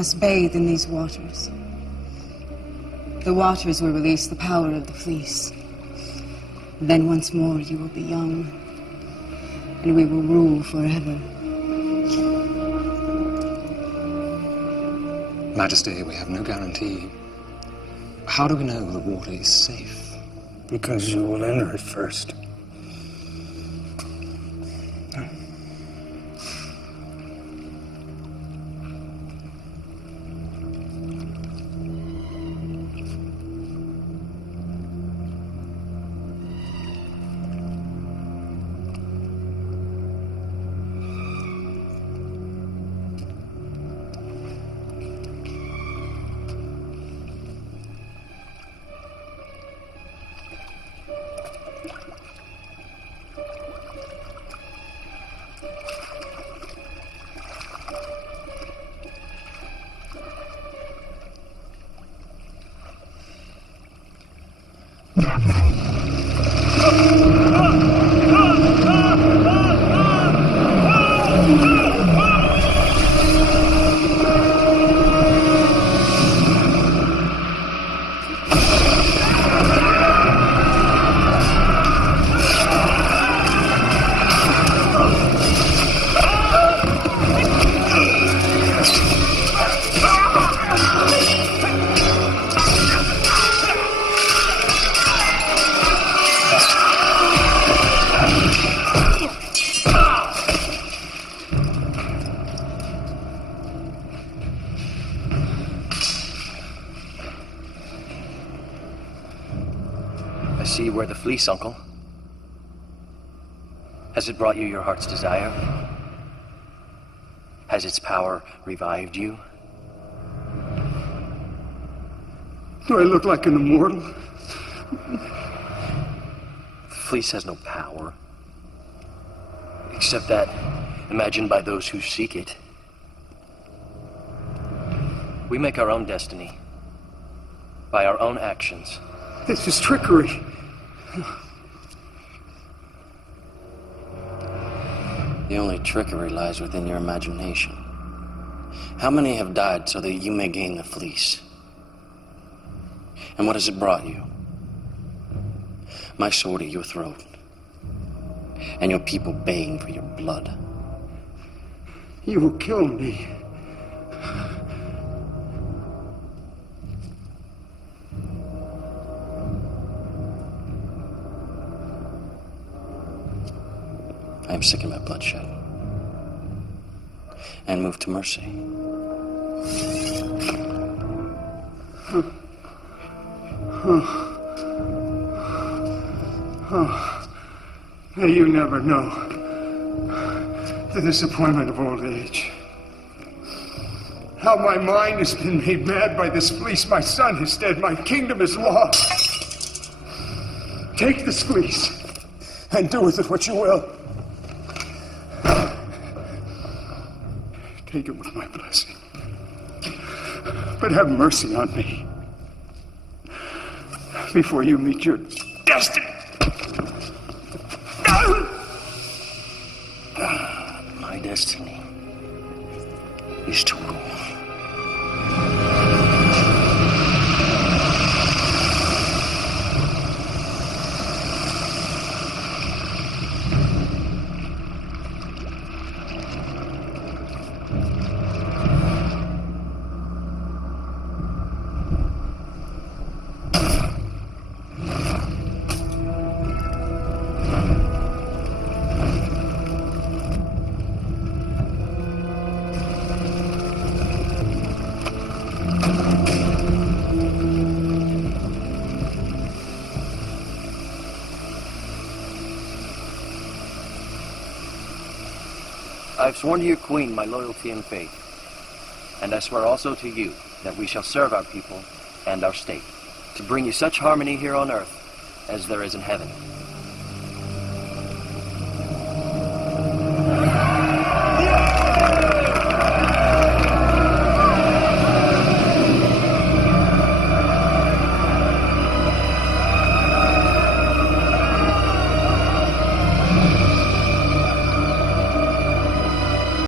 must bathe in these waters. The waters will release the power of the fleece. Then once more you will be young, and we will rule forever. Majesty, we have no guarantee. How do we know the water is safe? Because you will enter it first. I see you wear the fleece, Uncle. Has it brought you your heart's desire? Has its power revived you? Do I look like an immortal? The fleece has no power. Except that imagined by those who seek it. We make our own destiny. By our own actions. This is trickery. The only trickery lies within your imagination. How many have died so that you may gain the fleece? And what has it brought you? My sword at your throat. And your people baying for your blood. You will kill me. I am sick of my bloodshed. And moved to mercy. May you never know the disappointment of old age. How my mind has been made mad by this fleece. My son is dead. My kingdom is lost. Take this fleece and do with it what you will. Take it with my blessing. But have mercy on me before you meet your destiny. My destiny is to rule. I've sworn to your queen my loyalty and faith, and I swear also to you that we shall serve our people and our state, to bring you such harmony here on earth as there is in heaven.